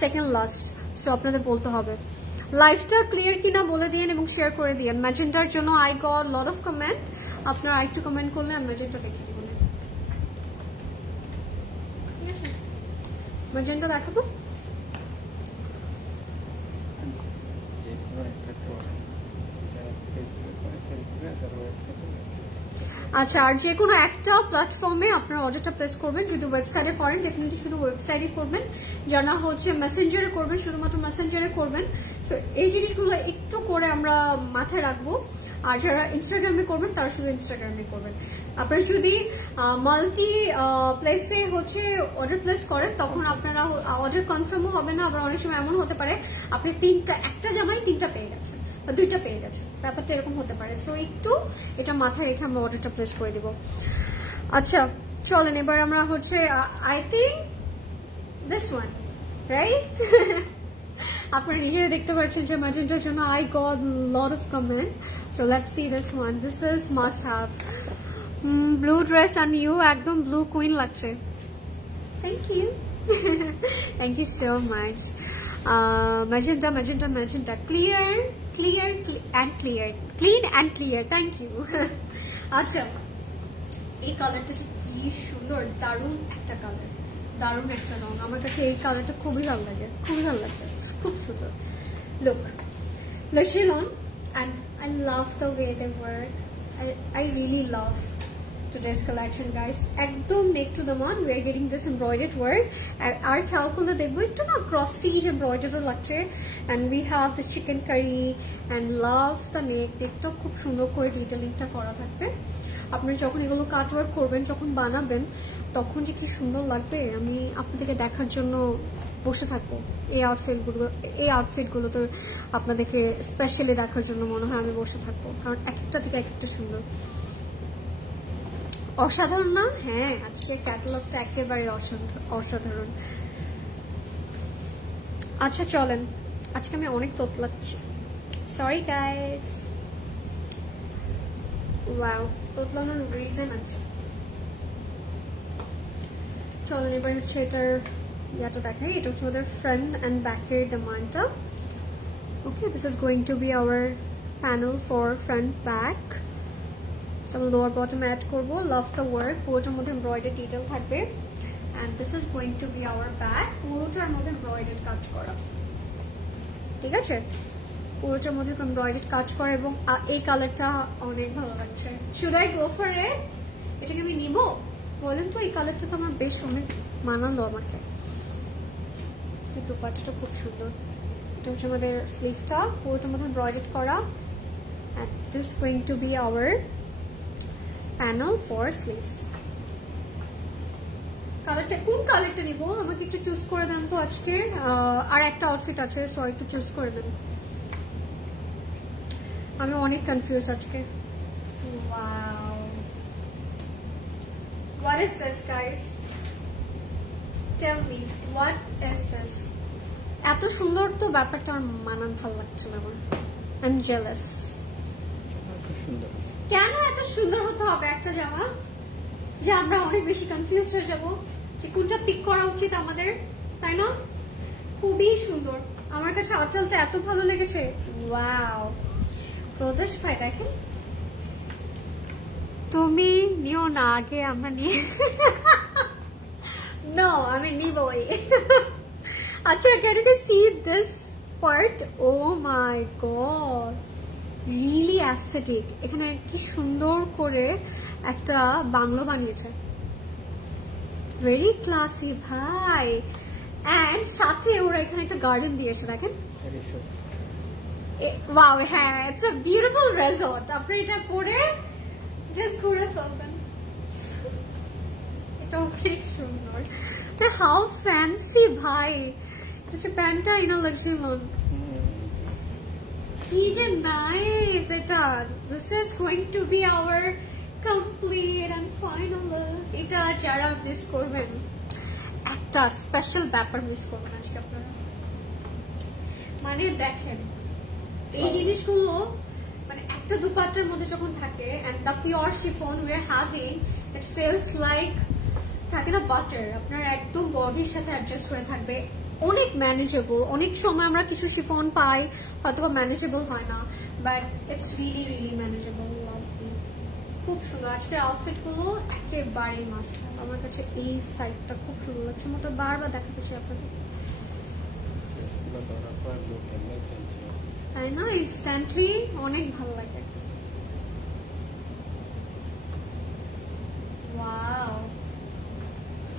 second last, so আপনাদের বলতে হবে। লাইফটা ক্লিয়ার কিনা বলে দিন এবং শেয়ার করে দিন। ম্যাজেন্টার জন্য I got lot of comment, আপনারা আরেকটু কমেন্ট করলে আমি ম্যাজেন্টা দেখে দিব। ঠিক আছে, ম্যাজেন্টা দেখাবো। আচ্ছা, আর যে কোনো একটা প্ল্যাটফর্মে আপনারা অর্ডারটা প্লেস করবেন। যদি ওয়েবসাইটে করেন ডেফিনেটলি শুধু ওয়েবসাইটে করবেন, যারা হচ্ছে মেসেঞ্জারে করবেন শুধুমাত্র মেসেঞ্জারে করবেন। সো এই জিনিসগুলো একটু করে আমরা মাথায় রাখবো। আর যারা ইনস্টাগ্রামে করবেন তারা শুধু ইনস্টাগ্রামে করবেন। আপনারা যদি মাল্টি প্লেসে হচ্ছে অর্ডার প্লেস করেন তখন আপনারা অর্ডার কনফার্মও হবে না। আবার অনেক সময় এমন হতে পারে আপনি একটা জামাই 3টা পেয়ে গেছেন বা 2টা পেয়ে গেছেন, ব্যাপারটা এরকম হতে পারে। সো একটু এটা মাথায় রেখে আমরা অর্ডারটা প্লেস করে দিব। আচ্ছা চলেন এবার আমরা হচ্ছে I think this one right. আপনারা নিজেরা দেখতে পাচ্ছেন যে ম্যাজেন্টার জন্য I got lot of comment. So let's see this one. This is must have. Blue dress and you একদম ব্লু কুইন লাগছে। Thank you thank you so much. magenta clean and clear thank you আচ্ছা এই কালারটা কি সুন্দর, দারুণ একটা colour, দারুণ একটা রং। আমার কাছে এই কালারটা খুবই ভালো লাগে, খুব সুন্দর look. Luxury Lawn and I love the way they work. I really love today's collection guys. একদম neck to the মান we are getting this embroidered work আর খেয়াল করলে দেখবো একটু না cross stitch embroidered লাগছে and we have this chicken curry and love the neckটা খুব সুন্দর করে ডিটেইলিংটা করা থাকবে আপনি যখন এগুলো কাট ওয়ার্ক করবেন যখন বানাবেন তখন যে কি সুন্দর লাগবে আমি আপনাদেরকে দেখার জন্য বসে থাকবো এই আউটফিটগুলো তো আপনাদেরকে স্পেশালি দেখার জন্য মনে হয় আমি বসে থাকবো কারণ একটা থেকে একটা সুন্দর অসাধারণ না হ্যাঁ আজকে ক্যাটালগটা একেবারে অসাধারণ আচ্ছা চলেন আজকে আমি অনেক তোতলাচ্ছি সরি গাইস ওয়াও তোতলানোর রিজন আছে চলেন এবার হচ্ছে এটার ইয়াটা দেখাই এটা হচ্ছে আমাদের ফ্রন্ট অ্যান্ড ব্যাকের ডিমান্ডটা okay this is going to be our panel for front back আমি লোয়ার বটম অ্যাড করবো লাভ দ্য ওয়ার্ক পুরোটার মধ্যে এমব্রয়ডারি ডিটেল থাকবে and this is going to be our back পুরোটার মধ্যে এমব্রয়ডারি কাজ করা ঠিক আছে পুরোটার মধ্যে এমব্রয়ডারি কাজ করা এবং এই কালারটা অনেক ভালো লাগছে শুড আই গো ফর ইট এটাকে আমি নিব বলেন তো এই কালারটা তো আমার বেশ অনেক মানালো আমাকে এই দুপাট্টাটা খুব সুন্দর এটা হচ্ছে আমাদের স্লিভটা পুরোটার মধ্যে এমব্রয়ডারি করা and this is going to be our panel for sleeves কালারটা কোন কালারটা নিব আমাকে একটু চুজ করে দেন তো আজকে আর একটা আউটফিট আছে সো একটু চুজ করে দেন আমি অনেক কনফিউজ আজকে wow what is this guys tell me what is this এত সুন্দর তো ব্যাপারটা আমার মানান ভালো লাগছে না আমার I'm jealous কেন এত সুন্দর হতে হবে একটা জামা যে আমরা অনেক বেশি কনফিউজ হয়ে যাব যে কোনটা পিক করা উচিত আমাদের তাই না খুবই সুন্দর আমার কাছে আঁচলটা এত ভালো লেগেছে ওয়াও প্রদেশ ভাই দেখেন তুমি নিও না আগে আমরা নিয়ে নো আমি নিবই আচ্ছা can you see this part oh my god really aesthetic এখানে কি সুন্দর করে একটা বাংলো বানিয়েছে very classy ভাই and সাথে ওরা এখানে একটা গার্ডেন দিয়েছে দেখেন wow হ্যাঁ it's a beautiful resort আপনি এটা পরে just ঘুরে ফেলবেন এটা অনেক সুন্দর how fancy ভাই এটা হচ্ছে প্যান্টটা ইন লাক্সারি লোন nice এটা this is going to be our complete and final look এটা যারা মিস করবেন একটা স্পেশাল ব্যাপার মিস করবেন আজকে আপনারা মানে দেখেন এই জিনিসগুলো মানে একটা দুপাট্টার মধ্যে যখন থাকে and the pure chiffon we are having it feels like থাকে না বাটার আপনার একদম বডির সাথে অ্যাডজাস্ট হয়ে থাকবে অনেক ম্যানেজেবল অনেক সময় আমরা কিছু শিফন পাই হয়তো ম্যানেজেবল হয় না but it's really really manageable lovely খুব সুন্দর আজকের আউটফিট গুলো একেবারে মাস্ট হ্যাভ আমার কাছে এই সাইডটা খুব সুন্দর লাগছে মতো বারবার দেখাতে চাই আপনাদের তাই না ইনস্ট্যান্টলি অনেক ভালো লাগে ওয়াও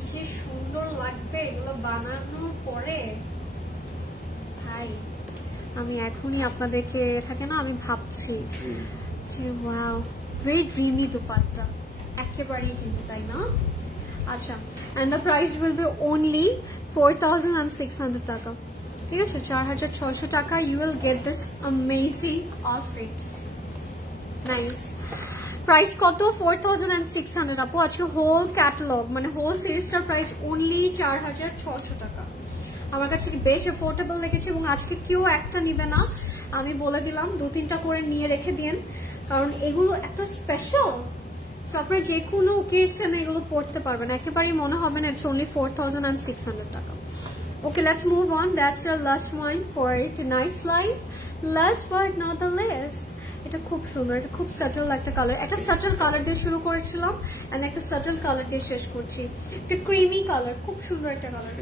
যে সুন্দর লাগবে এগুলো বানানোর পরে ভাই আমি এখনই আপনাদেরকে থাকে না আমি ভাবছি যে ওয়াও ভেরি ড্রিমি দুপাট্টা একেবারেই কিন্তু তাই না আচ্ছা and the price will be only 4,600 টাকা ঠিক আছে 4,600 টাকা you will get this amazing outfit nice price কত 4,600 আপু আজকে হোল ক্যাটালগ মানে হোল সিরিজটার প্রাইস অনলি 4,600 টাকা আমার কাছে বেশ অ্যাফোর্ডেবল লেগেছে এবং আজকে কেউ একটা নিবে না আমি বলে দিলাম 2-3টা করে নিয়ে রেখে দিন কারণ এগুলো একটা স্পেশাল সো আপনারা যে কোনো ওকেশনে এগুলো পড়তে পারবেন একেবারেই মনে হবে না ইটস অনলি 4,600 টাকা Okay, let's move on. That's your last one for tonight's live. Last but not the least. এটা খুব সুন্দর এটা খুব সাটল একটা কালার একটা সাটল কালার দিয়ে শুরু করেছিলাম এন্ড একটা সাটল কালার দিয়ে শেষ করছি একটা ক্রিমি কালার খুব সুন্দর একটা কালার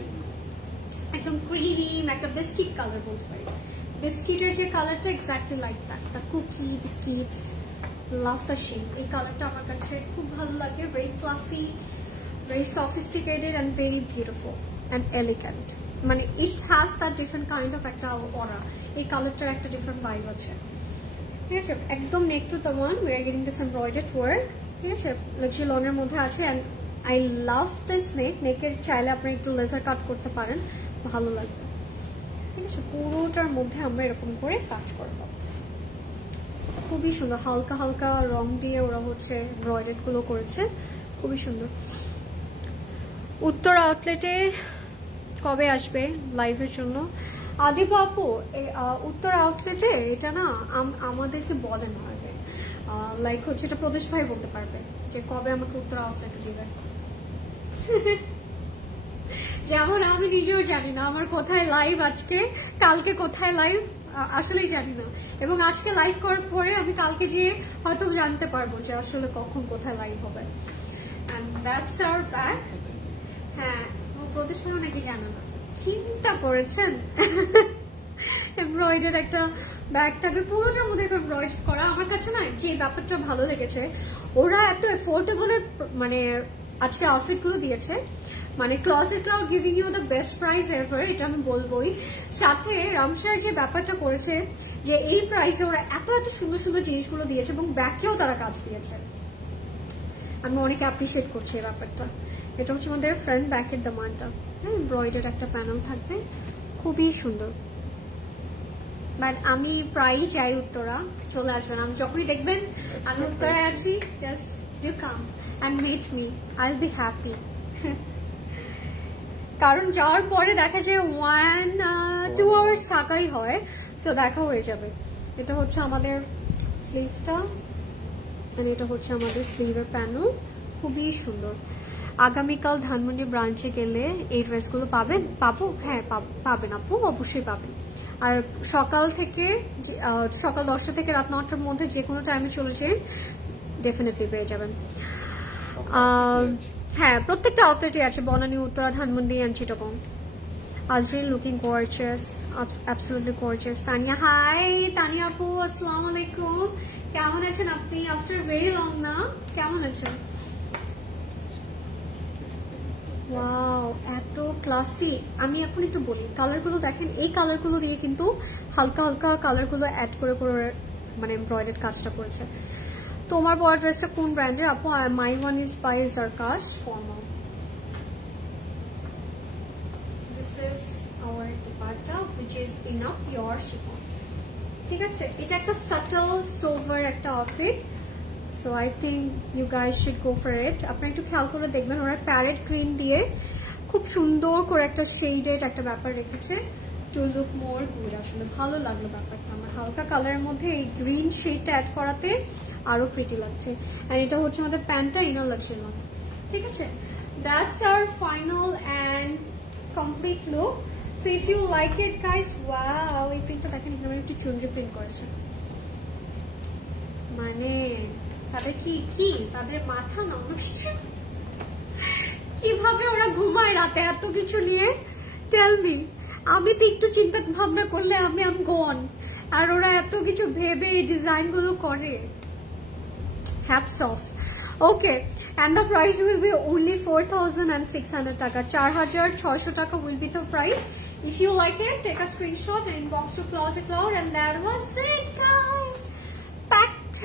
একদম ক্রিম একটা বিস্কিট কালার বলতে পারি বিস্কিটের যে কালারটা exactly like that the cookie biscuits love the shade. এই কালারটা আমার কাছে খুব ভালো লাগে, very classy, very sophisticated and very beautiful and elegant. মানে it has that different kind of একটা অরা। এই কালারটার একটা ডিফারেন্ট ভাইব আছে, ঠিক আছে। একদম neck to the one we are getting this embroidered work, ঠিক আছে। লাক্সারি লনের মধ্যে আছে অ্যান্ড আই লাভ দিস নেক। নেকের চাইলে আপনি একটু লেজার কাট করতে পারেন, ভালো লাগবে, ঠিক আছে। পুরোটার মধ্যে আমরা এরকম করে কাজ করবো, খুবই সুন্দর। হালকা হালকা রং দিয়ে ওরা হচ্ছে এমব্রয়ডারি গুলো করেছে, খুবই সুন্দর। উত্তর আউটলেটে কবে আসবে লাইভের জন্য? আদিবা আপু, উত্তর আউটলেটে এটা না আমাদেরকে বলে না, লাইক হচ্ছে এটা প্রদেশ ভাই বলতে পারবে যে কবে আমাকে উত্তর আউটলেটে দিবে। যেমন আমি নিজেও জানি না আমার কোথায় লাইভ আজকে, কালকে কোথায় লাইভ আসলেই জানি না। এবং আজকে লাইভ করার পরে আমি কালকে গিয়ে হয়তো জানতে পারবো যে আসলে কখন কোথায় লাইভ হবে। And that's our bag. হ্যাঁ, প্রদেশ ভাই নাকি জানো না, চিন্তা করেছেন। এমব্রয়ডারি একটা ব্যাগ থাকবে, পুরোটার মধ্যে এমব্রয়ডারি করা। আমার কাছে না যে ব্যাপারটা ভালো লেগেছে, ওরা এত এফোর্ডেবল মানে আজকে আউটফিট গুলো দিয়েছে। মানে Closet Cloud giving you the best price ever, এটা আমি বলবোই। সাথে রামসার যে ব্যাপারটা করেছে যে এই প্রাইসে ওরা এত এত সুন্দর সুন্দর জিনিসগুলো দিয়েছে এবং ব্যাগকেও তারা কাজ দিয়েছে, আমি অনেক অ্যাপ্রিসিয়েট করছি এই ব্যাপারটা। এটা হচ্ছে আমাদের ফ্রন্ট ব্যাকের দামানটা, হ্যাঁ, এমব্রয়ডারি একটা প্যানেল থাকবে, খুবই সুন্দর। বাট আমি প্রায়ই যাই উত্তরা, চলে আসবেন। আমি যখনই দেখবেন আমি উত্তরায় আছি, just do come and meet me, I will be happy. কারণ যাওয়ার পরে দেখা যায় 1-2 আওয়ার্স থাকাই হয়, সো দেখা হয়ে যাবে। এটা হচ্ছে আমাদের স্লিভটা, মানে এটা হচ্ছে আমাদের স্লিভের প্যানেল, খুবই সুন্দর। আগামীকাল ধানমন্ডি ব্রাঞ্চে গেলে এই ড্রেসগুলো পাবো? হ্যাঁ পাবেন আপু, অবশ্যই পাবেন। আর সকাল 10টা থেকে রাত 9টার মধ্যে যে কোনো টাইমে চলে যান, ডেফিনেটলি পেয়ে যাবেন। হ্যাঁ, প্রত্যেকটা আউটলেটে আছে, Banani, Uttara, Dhanmondi and Chittagong. Azrin looking gorgeous, absolutely gorgeous. Tania, hi Tania আপু, আসসালামু আলাইকুম, কেমন আছেন আপনি? আফটার ভেরি লং না, কেমন আছেন? ওয়াও, এত ক্লাসি। আমি এখন একটু বলি, কালারগুলো দেখেন, এই কালারগুলো দিয়ে কিন্তু হালকা হালকা কালারগুলো অ্যাড করে করে মানে এমব্রয়ডারি কাজটা করেছে। তোমার পরা ড্রেসটা কোন ব্র্যান্ডের আপু? My one is by Zarkash formal. This is our dupatta which is in a pure chiffon, ঠিক আছে। এটা একটা সাটল সোভার একটা outfit, so I think you guys should go for it. আপনারা একটু খেয়াল করে দেখবেন, ওরা প্যারেট গ্রিন দিয়ে খুব সুন্দর করে একটা শেডেড একটা ব্যাপার রেখেছে, টু লুক মোর গুড। আসলে ভালো লাগলো ব্যাপারটা আমার, হালকা কালারের মধ্যে এই গ্রিন শেডটা অ্যাড করাতে আরো প্রিটি লাগছে। আর এটা হচ্ছে আমাদের প্যান্টটা, ইনার লাক্সারি লন, ঠিক আছে। That's our final and complete look. So if you like it guys, wow, এই প্রিন্টটা দেখেন, এখানে একটু চুনরি প্রিন্ট করেছে। মানে তাদের কি তাদের মাথা না অন্য কিছু, কিভাবে ওরা ঘুমায় রাতে এত কিছু নিয়ে, টেল মি। আমি তো একটু চিন্তা ভাবনা করলে আমি গন, আর ওরা এত কিছু ভেবে এই ডিজাইন গুলো করে। Hats off. Okay, and the price will be only 4,600 taka. 4,600 taka will be the price. If you like it, take a screenshot and inbox to Closet Cloud, and that was it, guys. Packed.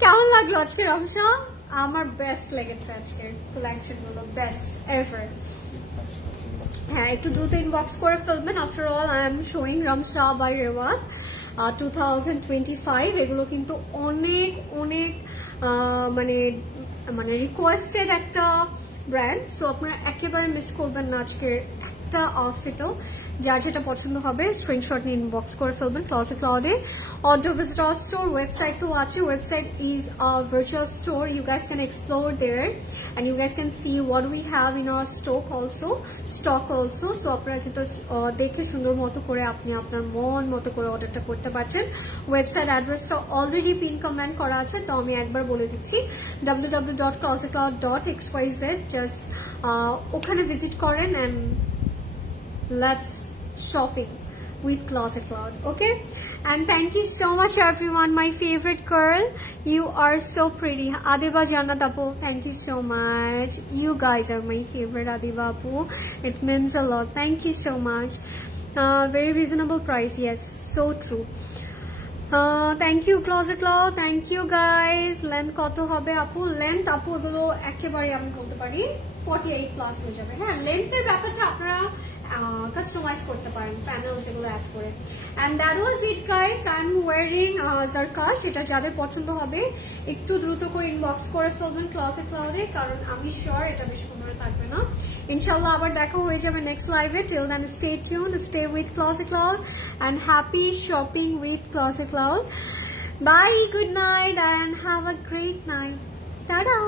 কেমন লাগলো আজকে রমসা? আমার best লেগেছে আজকের collection গুলো, best ever. হ্যাঁ, একটু দ্রুত ইনবক্স করে ফেলবেন। After all I am showing Ramsha by রেওয়ান 2025। এগুলো কিন্তু অনেক অনেক মানে মানে রিকোয়েস্টেড একটা ব্র্যান্ড, সো আপনারা একেবারে মিস করবেন না আজকের একটা আউটফিটও। যার যেটা পছন্দ হবে স্ক্রিনশট নিয়ে ইনবক্স করে ফেলবেন ক্লজেট ক্লাউডে। Order visit our store, website তো আছে। Website is a virtual store, you guys can explore there and you guys can see what we have in our stock also. So আপনারা কিন্তু দেখে সুন্দর মতো করে আপনি আপনার মন মতো করে অর্ডারটা করতে পারছেন। ওয়েবসাইট অ্যাড্রেসটা অলরেডি পিন কমেন্ট করা আছে, তো আমি একবার বলে দিচ্ছি, www.closetcloud.xyz। জাস্ট ওখানে ভিজিট করেন and let's shopping, with Closet Cloud. Okay, and thank you so much everyone. My favorite girl, you are so pretty. Adiba Jannat Apu, thank you so much. You guys are my favorite, Adiba Apu. It means a lot. Thank you so much. Very reasonable price. Yes, so true. Thank you Closet Cloud. Thank you guys. Length কত হবে আপু? Length আপু এগুলো একেবারে আমি বলতে পারি 48 plus হয়ে যাবে। হ্যাঁ, লেন্থের ব্যাপারটা আপনারা কাস্টমাইজ করতে পারেন প্যানেলস এগুলো অ্যাড করে। And that was it guys. I am wearing Zarkash. এটা যাদের পছন্দ হবে একটু দ্রুত করে ইনবক্স করে ফেলবেন ক্লজেট ক্লাউডে, কারণ আমি শিওর এটা বেশি সময় থাকবে না। ইনশাআল্লাহ আবার দেখা হয়ে যাবে নেক্সট লাইভে। Till then stay tuned, stay with Closet Cloud and happy shopping with Closet Cloud. Bye, good night and have a great night. Ta-da!